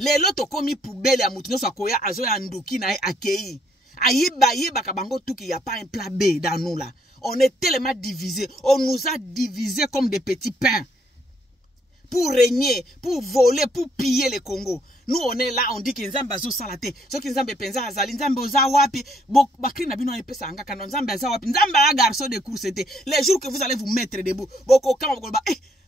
Les loto komi poubelle ya mutu so koya azo ya nduki na akei. Ayeba kabango tout qu'il y a pas un plat B dans nous là. On est tellement divisés, on nous a divisés comme des petits pains. Pour régner, pour voler, pour piller le Congo. Nous, on est là, on dit que Nzambe azo salate. Ce qui Nzambe penza azali, Nzambe oza wapi. Bakri na bino epesa anga kano Nzambe aza wapi. Nzambe a garçon de course c'était. Les jours que vous allez vous mettre debout. Boko kamba boko ba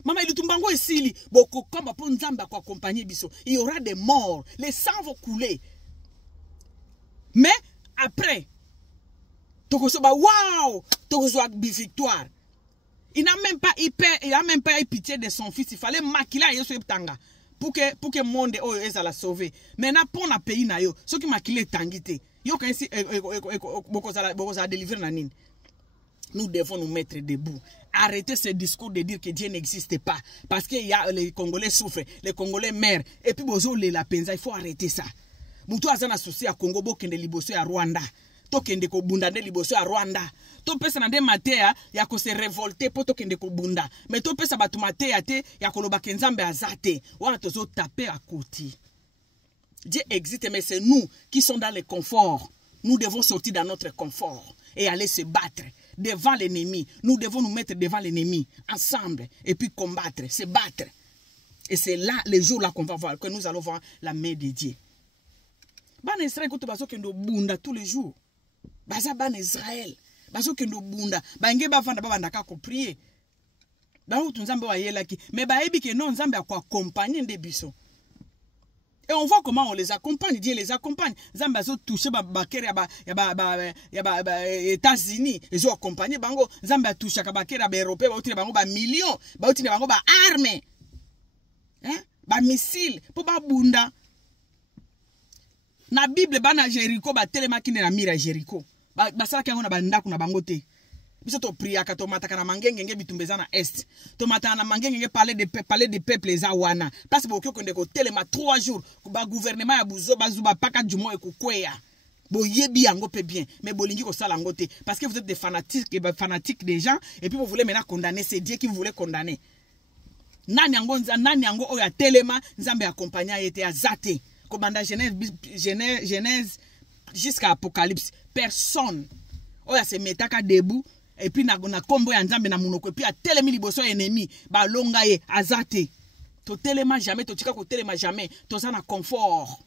maman il tumbango esili. Boko kamba pour Nzambe ko accompagner biso. Il y aura des morts, les sangs vont couler. Mais après tokoso ba waouh, tokoso victoire. Il n'a même pas eu pitié de son fils. Il fallait maquiller Yesu Tanga pour que le monde la sauver. Maintenant, pour le pays, ceux qui maquillent Tangité, yo quand si beaucoup ça délivrer nanine. Nous devons nous mettre debout. Arrêtez ce discours de dire que Dieu n'existe pas. Parce que les Congolais souffrent, les Congolais meurent. Et puis, la penza, il faut arrêter ça. Moutou azana souci à Congo, bokende liboso à Rwanda. Tokende ko bunda de liboso à Rwanda. To pesa na de matea ya ko se révolter po tokende ko bunda. Mais to pesa batu matea te ya ko loba kenzambe azate. Wana tozo taper à côté. Dieu existe mais c'est nous qui sommes dans le confort. Nous devons sortir dans notre confort et aller se battre devant l'ennemi. Nous devons nous mettre devant l'ennemi ensemble et puis combattre, se battre. Et c'est là le jour là qu'on va voir que nous allons voir la main de Dieu. Ban Israël ko to baso kendo bunda tous les jours. Baza ban Israël baso kendo bunda bange bavanda babandaka ko prier ba utu nzambe wa yelaki mais ba ebi ke non nzambe akwa accompagner nde biso et on voit comment on les accompagne. Dieu les accompagne. Nzambe azo toucher ba bakere ya États-Unis ils ont accompagné bango. Nzambe a touché ka bakere ba européen ba utile bango ba millions ba utile bango ba armes ba missile pour ba bunda. Na Bible bana Jericho ba telema kine na mira Jericho. Basala kango na bandako na bango te. Biso to priaka to mataka na mangenge bitumbeza na est. To mataka na mangenge parler de peuple eza wana. Parce que okyo konde ko telema 3 jours ba gouvernement ya buzo bazuba paka jumo ekukweya. Bo yebi yango pe bien, mais bolingi ko sala ngote parce que vous êtes des fanatiques des gens et puis vous voulez maintenant condamner, c'est Dieu qui vous voulait condamner. Nani yango oya telema nzambe accompagna yete azate. Kobanda Genèse jusqu'à Apocalypse, personne oya se metaka debout et puis na kombo ya nzambe na munoko et puis a telemi liboso ennemi ba longa ye azate. To telema jamais, to tika ko telema jamais, to za na confort.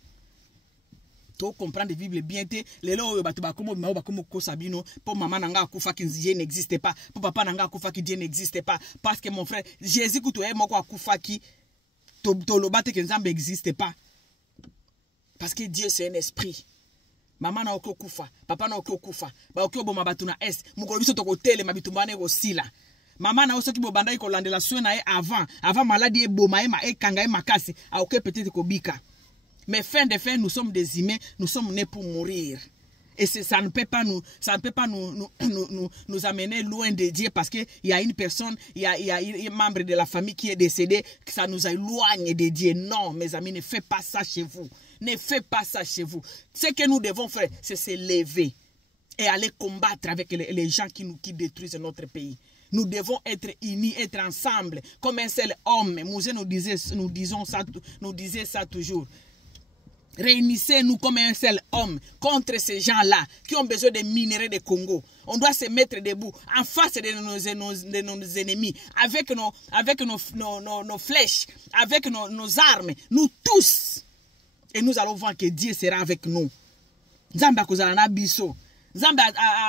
To comprendre la Bible bien te lelo bato bakomo kosabino pour maman nanga akufa ki Dieu n'existe pas, pour papa nanga akufa ki Dieu n'existe pas, parce que mon frère Jésus kuto e moko akufa ki to lobate que nzambe n'existe pas, parce que Dieu c'est un esprit. Maman na okufa, papa na okufa, ba okoboma bato na est mukolo biso to ko tele mabitumbane ko sila. Maman na osoki bobanda iko landela soin na avant maladie e boma e ma e kanga e makasi a ok peut-être ko bika. Mais fin de fin, nous sommes des humains, nous sommes nés pour mourir. Et ça ne peut pas nous amener loin de Dieu parce qu'il y a une personne, il y a un membre de la famille qui est décédé, que ça nous éloigne de Dieu. Non, mes amis, ne faites pas ça chez vous. Ne faites pas ça chez vous. Ce que nous devons faire, c'est se lever et aller combattre avec les gens qui détruisent notre pays. Nous devons être unis, être ensemble, comme un seul homme. Mouzé nous disait ça toujours. Réunissez-nous comme un seul homme contre ces gens-là qui ont besoin des minéraux de Congo. On doit se mettre debout en face de nos ennemis avec nos flèches, avec nos armes, nous tous. Et nous allons voir que Dieu sera avec nous. Zamba kozala na biso. Zamba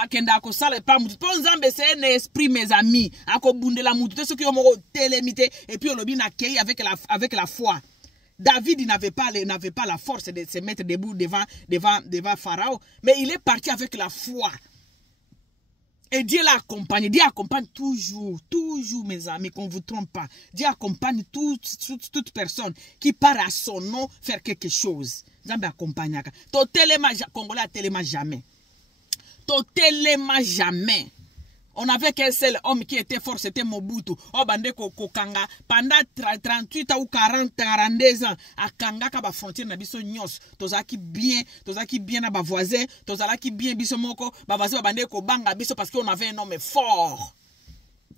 akenda ko sala pa mutu. Pour Zamba c'est un esprit mes amis. Ako bundela mutu ceux qui ont télémité et puis on lobby na kei avec la foi. David n'avait pas la force de se mettre debout devant Pharaon, mais il est parti avec la foi. Et Dieu l'a accompagné. Dieu accompagne toujours, mes amis, qu'on ne vous trompe pas. Dieu accompagne toute personne qui part à son nom faire quelque chose. Dieu accompagne. Congolais a tellement jamais. Totalement jamais. On avait qu'un seul homme qui était fort, c'était Mobutu. Oh, bande kokanga. Pendant 38 ou 42 ans, à Kanga, kaba frontière na biso nyos. Tozaki bien na ba voisin. Tozaki bien biso moko. Ba voisin bande ko banga biso parce qu'on avait un homme fort.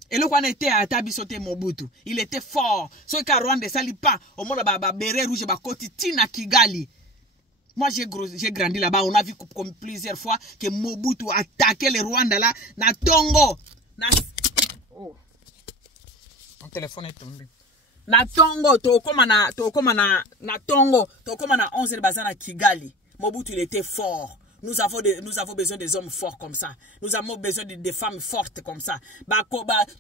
Et le qu'on était à Tabisote Mobutu. Il était fort. Ce qu'à Rwanda, ça lit pas. Au monde, ba beret rouge, ba koti tina Kigali. Moi, j'ai grandi là-bas. On a vu comme plusieurs fois que Mobutu attaquait le Rwanda là. Na Tongo. Oh. Mon téléphone est tombé. Na Tongo. Na Tongo. Na 11 bazana Kigali. Mobutu, il était fort. Nous avons besoin des hommes forts comme ça. Nous avons besoin des femmes fortes comme ça.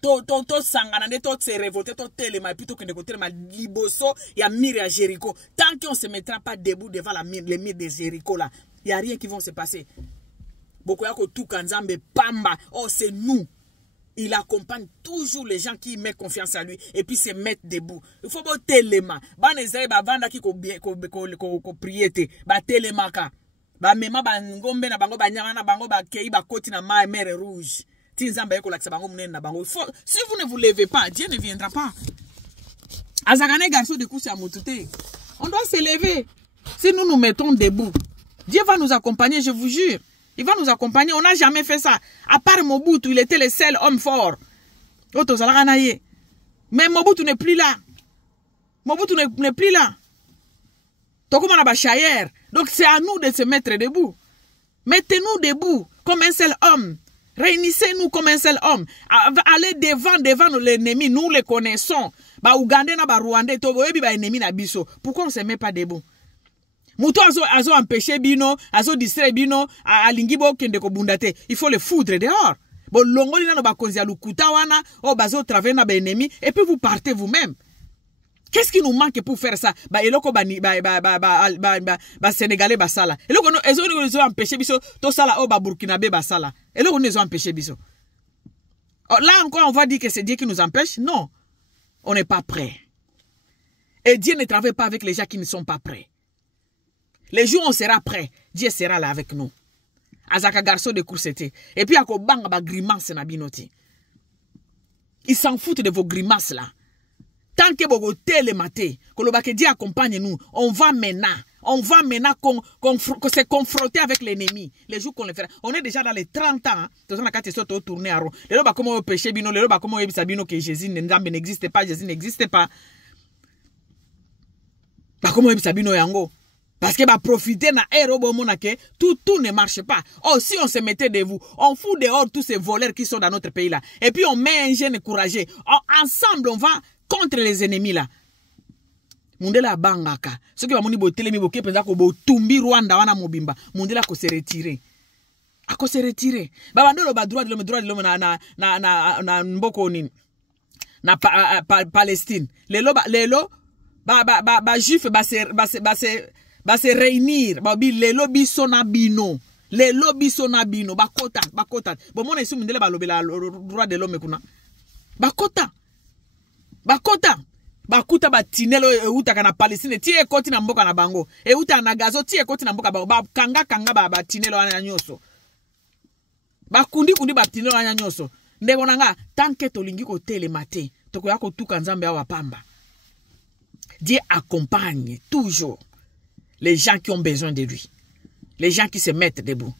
To sanganane, to se révolter, to telema, plutôt que de côté ma liboso, il y a mire à Jéricho. Tant qu'on ne se mettra pas debout devant les murs de Jéricho là, il n'y a rien qui va se passer. Beaucoup yako tout kanzambe pamba. Oh, c'est nous. Il accompagne toujours les gens qui mettent confiance à lui et puis se mettent debout. Il faut pas telema. Ban ezaï ba vanda ki ko priete. Ba telema ka. Ba mema ba ngombe na bango ba nyanga na bango ba kei ba koti na mer rouge. Tinzamba yeko lakisa bango mnene na bango. Si vous ne vous levez pas, Dieu ne viendra pas. Azagane garçon de coup c'est à motute. On doit se lever. Si nous nous mettons debout, Dieu va nous accompagner, je vous jure. Il va nous accompagner. On n'a jamais fait ça. À part Mobutu, il était le seul homme fort. Mais Mobutu n'est plus là. Mobutu n'est plus là. Donc c'est à nous de se mettre debout. Mettez-nous debout comme un seul homme. Réunissez-nous comme un seul homme. Allez devant l'ennemi. Nous les connaissons. Ougandais na Rwandais, ennemi na biso. Pourquoi on ne se met pas debout? Mouto azo empêché bino, azo distrait bino, alingibo kende ko bundate. Il faut le foudre dehors. Bon longoli na no bakonzi alukuta wana, o bazo travailler na ba ennemi et puis vous partez vous-même. Qu'est-ce qui nous manque pour faire ça? Eloko sénégalais basala. Eloko no ezo empêché biso to sala o ba burkinabé basala. Eloko no ezo empêché biso. Là encore on va dire que c'est Dieu qui nous empêche? Non. On n'est pas prêt. Et Dieu ne travaille pas avec les gens qui ne sont pas prêts. Les jours où on sera prêt, Dieu sera là avec nous. Azaka garçon de course. Et puis, ako banga ba grimace na binoti. Ils s'en foutent de vos grimaces là. Tant que vous le matin, que le Bakédi accompagne nous, on va maintenant se confronter avec l'ennemi. Les jours qu'on le fait. On est déjà dans les 30 ans. Tout ça, on a tourné à rond. Les gens comme péché bino, les gens comme sabino que Jésus n'existe pas, Jésus n'existe pas. Bah comment sabino yango? Parce que bah profiter na aérobo monake, tout ne marche pas. Oh, si on se mettait de vous, on fout dehors tous ces voleurs qui sont dans notre pays là. Et puis on met un jeune courageux. Oh, ensemble, on va contre les ennemis là. Mundela bangaka. Ce qui va moni botele mi boke penza ko bo tumbi Rwanda wana mobimba. Mundela ko se retirer. Ako se retirer. Baba ndolo ba droit de l'homme na mboko nini. Na Palestine. Lelo ba juif ba se réunir. Ba bi lelo bisona bino. Lelo bisona bino bakota. Bon mon esu mundela ba lobela droit de l'homme kuna. Bakota. Bakuta batinelo euta kana Palestine tie koti na mboka na bango euta na gazo tie koti na mboka bango ba kanga batinelo anya nyoso bakundi batinelo anya nyoso ndeko nanga tanke tolingi ko telemate toko yako tuka nzambe awa pamba. Dieu accompagne toujours les gens qui ont besoin de lui, les gens qui se mettent debout.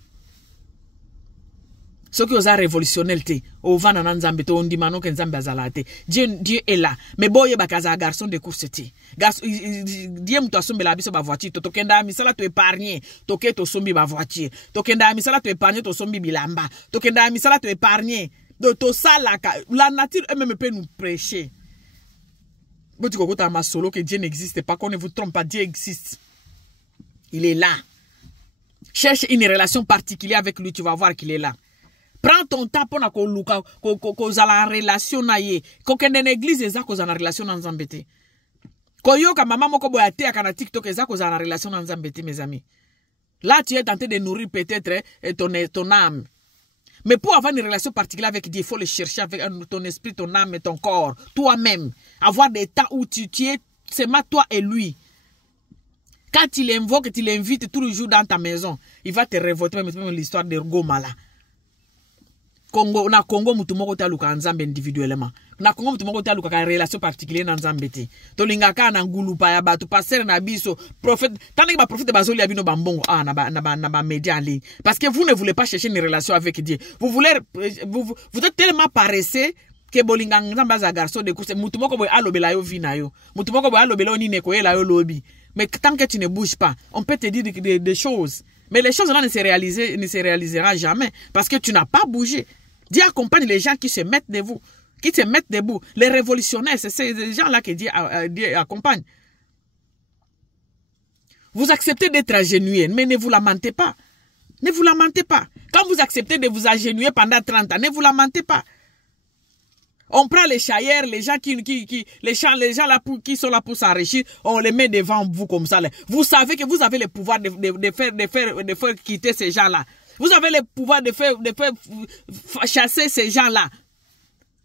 Ce qui osa révolutionnel te au vana na nzambe to ndimano ke nzambe azalate. Dieu est là. Mais boye bakaza garçon de course te. Dieu muto asombela biso ba voiture to kenda misala to épargner to ke to sombi ba voiture. To kenda misala to épargner to sombi bilamba. To kenda misala to épargner de to salaka. La nature elle-même peut nous prêcher. Bon tu kokota ma solo que Dieu n'existe pas, qu'on ne vous trompe pas, Dieu existe. Il est là. Cherche une relation particulière avec lui, tu vas voir qu'il est là. Prends ton temps pour na koluka ko zala relation na ye. Ko kende na église eza ko zala relation na nzambete. Ko yoka mama moko boya te kana TikTok eza ko zala relation na nzambete mes amis. Là tu es tenté de nourrir peut-être ton âme. Mais pour avoir une relation particulière avec Dieu, il faut le chercher avec ton esprit, ton âme et ton corps, toi-même. Avoir des temps où tu es seulement toi et lui. Quand tu l'invoques, tu l'invites tous les jours dans ta maison, il va te révolter même l'histoire de Goma là. Congo na Congo mutumoko taluka nzambe individuellement. Na Congo mutumoko taluka ka relation particulière na nzambe te. To lingaka na ngulupa ya batu passer na biso prophète tandis que ba prophète bazoli abino bambongo na ba média en ligne parce que vous ne voulez pas chercher une relation avec Dieu. Vous êtes tellement paresseux que bolinga nzamba za garçon de course mutumoko boy alobela yo vina yo. Mutumoko boy alobela oni ne ko ela yo lobi. Mais tant que tu ne bouges pas, on peut te dire des choses. Mais les choses là ne se réalisera jamais parce que tu n'as pas bougé. Dieu accompagne les gens qui se mettent debout. Les révolutionnaires, c'est ces gens-là que Dieu accompagne. Vous acceptez d'être agenouillé, mais ne vous lamentez pas. Ne vous lamentez pas. Quand vous acceptez de vous agenouiller pendant 30 ans, ne vous lamentez pas. On prend les chailleurs, les gens les gens là qui sont là pour s'enrichir, on les met devant vous comme ça. Vous savez que vous avez le pouvoir de faire quitter ces gens-là. Vous avez le pouvoir de faire chasser ces gens-là.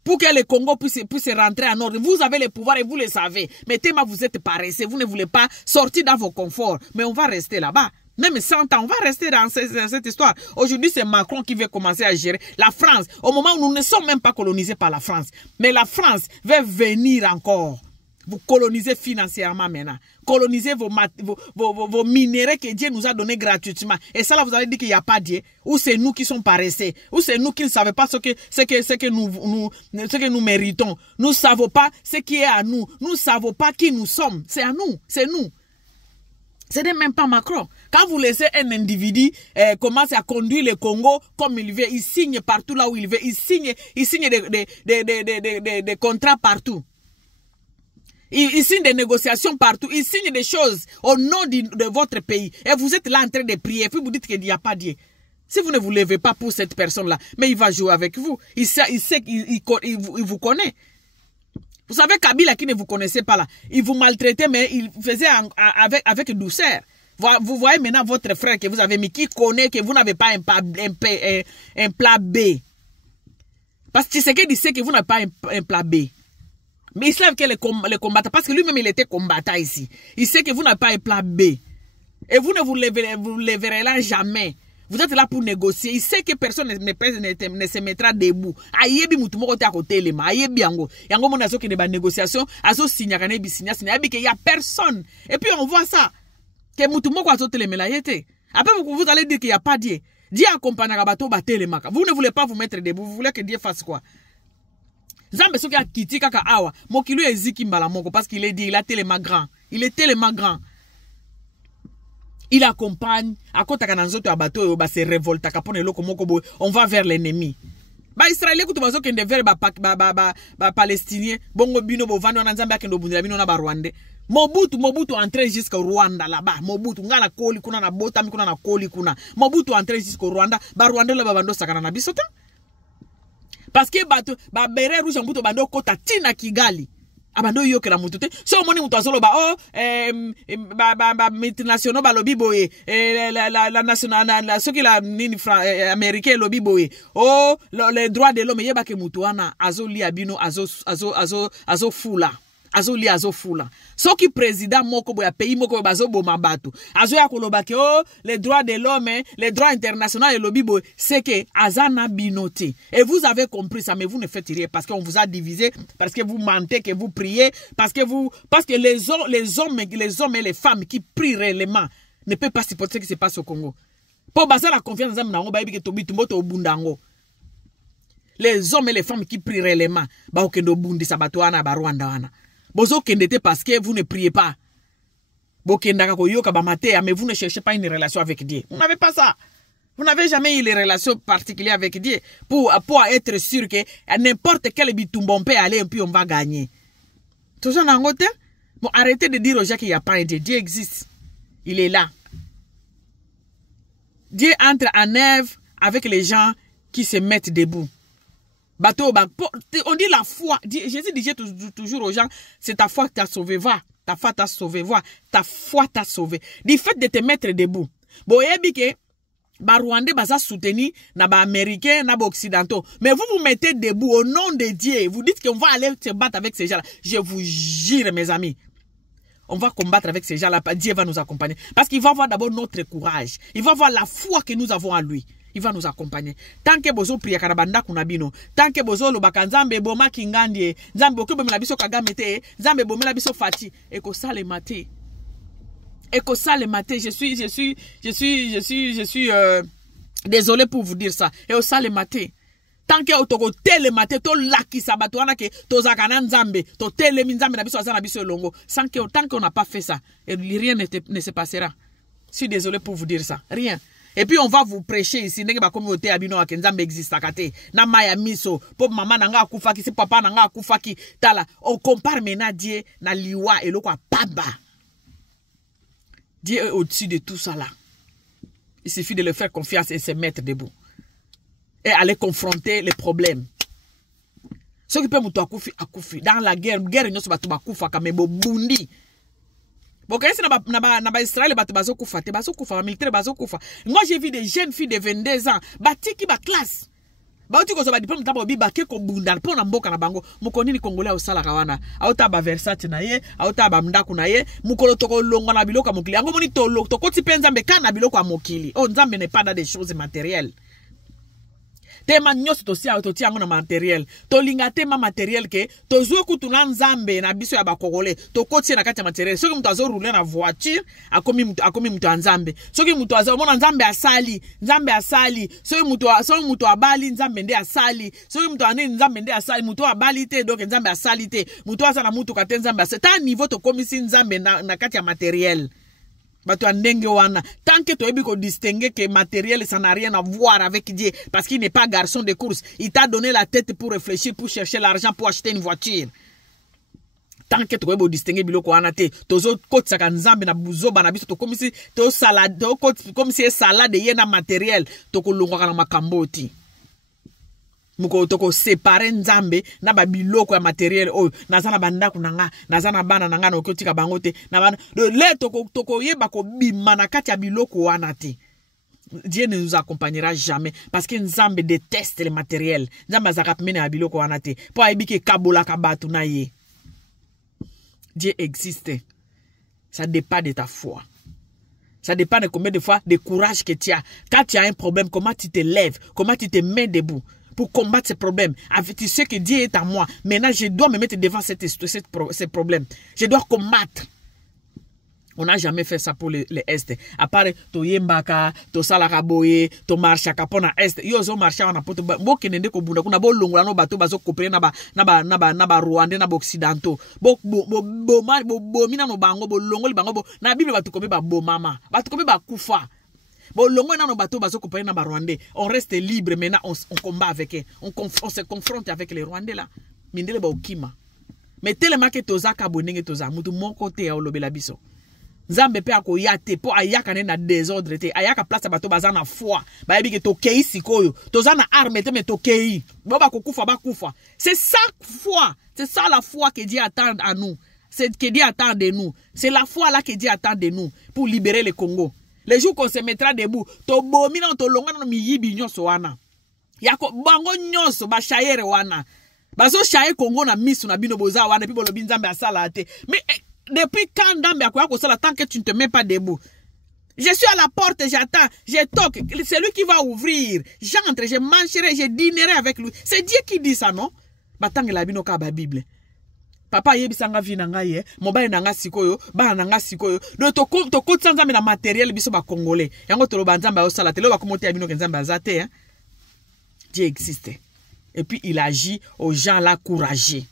Pour que le Congo puisse rentrer en ordre. Vous avez le pouvoir et vous le savez. Mais tellement vous êtes paresseux, vous ne voulez pas sortir dans vos conforts. Mais on va rester là-bas. Même 100 ans, on va rester dans cette histoire. Aujourd'hui, c'est Macron qui veut commencer à gérer la France. Au moment où nous ne sommes même pas colonisés par la France. Mais la France veut venir encore. Vous colonisez financièrement maintenant. Colonisez vos minéraux que Dieu nous a donnés gratuitement. Et ça là, vous avez dit qu'il n'y a pas Dieu. Ou c'est nous qui sommes paresseux. Ou c'est nous qui ne savons pas ce que nous méritons. Nous ne savons pas ce qui est à nous. Nous ne savons pas qui nous sommes. C'est à nous. C'est nous. Ce n'est même pas Macron. Quand vous laissez un individu commencer à conduire le Congo comme il veut, il signe partout là où il veut. Il signe des contrats partout. Il signe des négociations partout. Il signe des choses au nom de votre pays. Et vous êtes là en train de prier. Et puis vous dites qu'il n'y a pas Dieu. Si vous ne vous levez pas pour cette personne-là, mais il va jouer avec vous. Il vous connaît. Vous savez, Kabila qui ne vous connaissait pas là, il vous maltraitait, mais il faisait avec douceur. Vous voyez maintenant votre frère que vous avez mis, qui connaît que vous n'avez pas un plat B. Parce que c'est qu'il sait que vous n'avez pas un plat B. Mais il sait que les combattants, parce que lui-même il était combattant ici. Il sait que vous n'avez pas un plat B. Et vous ne vous leverez là jamais. Vous êtes là pour négocier. Il sait que personne ne se mettra debout. Ayebi mutumo te à côté les mains. Ayebi yango. Yango mon azo qui ne ba négociation. Azo signa kane bi signa. Ayebi que y a personne. Et puis on voit ça. Que mutumo kwa azo telemela yete. Après vous allez dire qu'il n'y a pas Dieu. Dieu accompagne à bateau telemaka. Vous ne voulez pas vous mettre debout. Vous voulez que Dieu fasse quoi? Zambe soki a kiti kaka awa. Mokilu eziki mbala moko. Parce qu'il est dit, il a tellement grand. Il est tellement grand. Il accompagne, à côté de la bateau, se révolte, on va vers l'ennemi. Ba Israélien kutu bazo kende vers ba Palestinien, bongo bino bo vando na Nzambe akendo bundela bino na ba Rwanda. Mobutu entré jusqu'au Rwanda là-bas. Mobutu ngala koli kuna na bota mi kuna na koli kuna. Mobutu entré jusqu'au Rwanda, ba Rwanda la ba bando sakana na biso te. Parce que ba beret rouge en buto bando kota tina Kigali. Abando yo ke la mutute so moni mutu azolo ba ba multinational ba lobby boye la nationale la ce qui la nini américain lobby boye les droits de l'homme yeba ke mutu wana azoli abino azo fula azoli azo fula so ki président moko boya pays moko bazo boma bato azo ya koloba ke les droits de l'homme les droits internationaux et lobby boye c'est que azana binoté et vous avez compris ça mais vous ne faites rien parce qu'on vous a divisé parce que vous mentez que vous priez parce que les hommes et les femmes qui prient réellement ne peuvent pas supporter ce qui se passe au Congo pour baser la confiance dans nango ba yebi ke tobitumbo to bundango les hommes et les femmes qui prient réellement ba okendo bundi sabato wana ba Rwanda wana bozo kendete parce que vous ne priez pas. Mais vous ne cherchez pas une relation avec Dieu. Vous n'avez pas ça. Vous n'avez jamais eu les relations particulières avec Dieu pour être sûr que n'importe quel bitumbo peut aller et puis on va gagner. Tout ça dans le bon, arrêtez de dire aux gens qu'il n'y a pas un Dieu. Dieu existe. Il est là. Dieu entre en œuvre avec les gens qui se mettent debout. On dit la foi. Jésus disait toujours aux gens, c'est ta foi qui t'a sauvé, va. Ta foi t'a sauvé, va. Ta foi t'a sauvé. Du fait de te mettre debout. Bon, yebike, ba Rwandais baza soutenu, na ba Américains, na ba Occidentaux. Mais vous vous mettez debout au nom de Dieu. Vous dites qu'on va aller se battre avec ces gens-là. Je vous jure, mes amis. On va combattre avec ces gens-là. Dieu va nous accompagner. Parce qu'il va voir d'abord notre courage. Il va voir la foi que nous avons en lui. Il va nous accompagner. Tant que bozo priya karabanda kunabino, tant que bozo lobaka nzambe boma kingandie, nzambe okube mela biso kagamete, nzambe bomela biso fati, eko sale mate. Eko sale mate, je suis désolé pour vous dire ça. Eko sale mate. Tant que otoko tele mate to laki sabato wana ke to zakana nzambe, to tele nzambe na biso azana biso longo, tant qu'on n'a pas fait ça, rien ne se passera. Je suis désolé pour vous dire ça. Rien. Et puis on va vous prêcher ici, nenge ba communauté abino wa kenzambe existe akate. Na maya miso, pop maman nanga akufaki, si papa nanga akufaki, tala. On compare maintenant Dieu na liwa et lokwa paba. Dieu est au-dessus de tout ça là. Il suffit de le faire confiance et se mettre debout. Et aller confronter les problèmes. Ce qui peut mouto akufi. Dans la guerre n'y a pas de bakufa kamebo bundi. Moi j'ai vu des jeunes filles de 22 ans batiki ba classe bauti ko so ba diplôme tabo bi ba ke ko bunda po na mboka na bango mukoni ni congolais osala kawana auta ba versate na ye auta ba mdaku na ye mukolo toko longo na biloko mokili yango moni to koti penza mbeka na biloko ya mokili nzambe ne pas dans des choses matérielles. Tema nyos to sia to tiango na matériel to linga tema matériel ke to zo kutuna nzambe na biso ya bakogole to koti na kati ya matériel soki mtu azo rouler na voiture akomi mtu nzambe soki mtu azo mona nzambe asali soki mtu abali nzambe nde asali soki mtu aneni nzambe nde asali mtu abali te donc nzambe asali te mtu asa na mtu kate nzambe asali ta niveau to komisi nzambe na kati ya matériel. Tant que tu as distingué que matériel, ça n'a rien à voir avec Dieu, parce qu'il n'est pas garçon de course. Il t'a donné la tête pour réfléchir, pour chercher l'argent, pour acheter une voiture. Tant que tu as distingué biloko anate, tozo kote saka nzambe na buzo banabiso to comme si to salade, comme si salade yena matériel, to ko longa na makamboti. Muko toko séparer nzambe na ba biloko ya matériel o nazana banda kunanga nazana bana nanga no kotika bangote na bana le toko yeba ko bima na kati ya biloko wana te. Dieu ne nous accompagnera jamais parce que nzambe déteste le matériel. Nzambe azaka pemene ya biloko wana te po ayebike kabola kabatu na ye. Dieu existe. Ça dépend de ta foi. Ça dépend de combien de fois de courage que tu as. Quand tu as un problème, comment tu te lèves, comment tu te mets debout pour combattre ce problème. Tu sais que Dieu est à moi. Maintenant, je dois me mettre devant ce problème. Je dois combattre. On n'a jamais fait ça pour les Est. À part, to yembaka, to salaraboye, to marchaka pour na Est. Yo zo marcha on a poto. Bo kenende ko bunda kuna bo longola no bato bazo kopere na ba Rwanda na ba Occidentaux. Bo mina no bango bo longoli bango bo na Bible bato kope ba bo mama. Bato kope ba kufa. Bon, longo na no bato bazo kopere na ba Rwandais. On reste libre maintenant, on combat avec eux. On se confronte avec les Rwandais là. Mindele ba okima. Mais tellement que toza kabonenge toza mutu mon côté ya olobela biso. Nzambe pe akoyate po ayaka na désordre te ayaka place bato bazana foi ba yebi ke tokei sikoyo tozana arme te mais tokei bo ba kokufa ba kufa. C'est ça foi, c'est ça la foi que Dieu attend à nous, c'est que Dieu attend de nous, c'est la foi là que Dieu attend de nous pour libérer le Congo. Les jours qu'on se mettra debout to bomina to longa no miyibi nyonso wana yako bango nyonso ba shayere wana bazo shaye Congo na misu na bino boza wana pi bolobi Nzambe asala te. Mais depuis quand Ndambe akoya kosala tant que tu ne te mets pas debout? Je suis à la porte, j'attends, je toque. C'est lui qui va ouvrir. J'entre, je mangerai, je dînerai avec lui. C'est Dieu qui dit ça, non? Batang la bino ka ba Bible. Papa yebisanga vi na ngai mobile na nga sikoyo, ba na nga sikoyo. Do to kotsa Nzambe na matériel biso ba congolais. Yango to lo ba Nzambe osala te lo ba komote ya bino ke Nzambe azate hein. Dieu existe. Et puis il agit aux gens là courageux.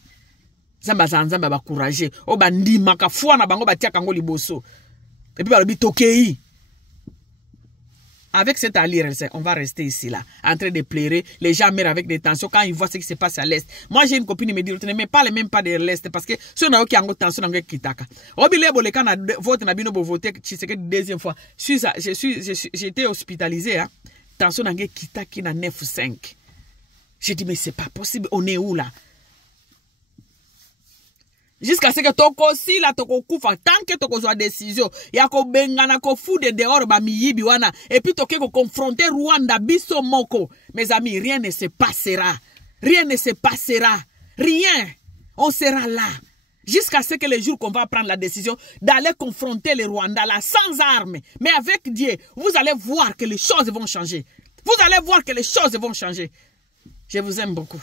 Zamba zanzamba ba courageux o bandi maka foi na bango batia kango liboso et puis balobi tokei. Avec cette alliance on va rester ici là en train de pleurer, les gens meurent avec des tensions quand ils voient ce qui se passe à l'est. Moi j'ai une copine qui me dit ne pas les même pas de l'est parce que si on a aucun tension dans kitaka obile bo le kana vote na bino bo voter c'est que deuxième fois j'étais hospitalisé hein, tension dans kitaki na 9,5. J'ai dit mais c'est pas possible, on est où là? Jusqu'à ce que toko si la toko kufa tant que toko soit décision yako bengana ko foude dehors ba miyibi wana et puis toke ko confronter Rwanda biso moko. Mes amis, rien ne se passera. Rien ne se passera. Rien. On sera là. Jusqu'à ce que le jour qu'on va prendre la décision d'aller confronter les Rwandais là sans armes, mais avec Dieu, vous allez voir que les choses vont changer. Vous allez voir que les choses vont changer. Je vous aime beaucoup.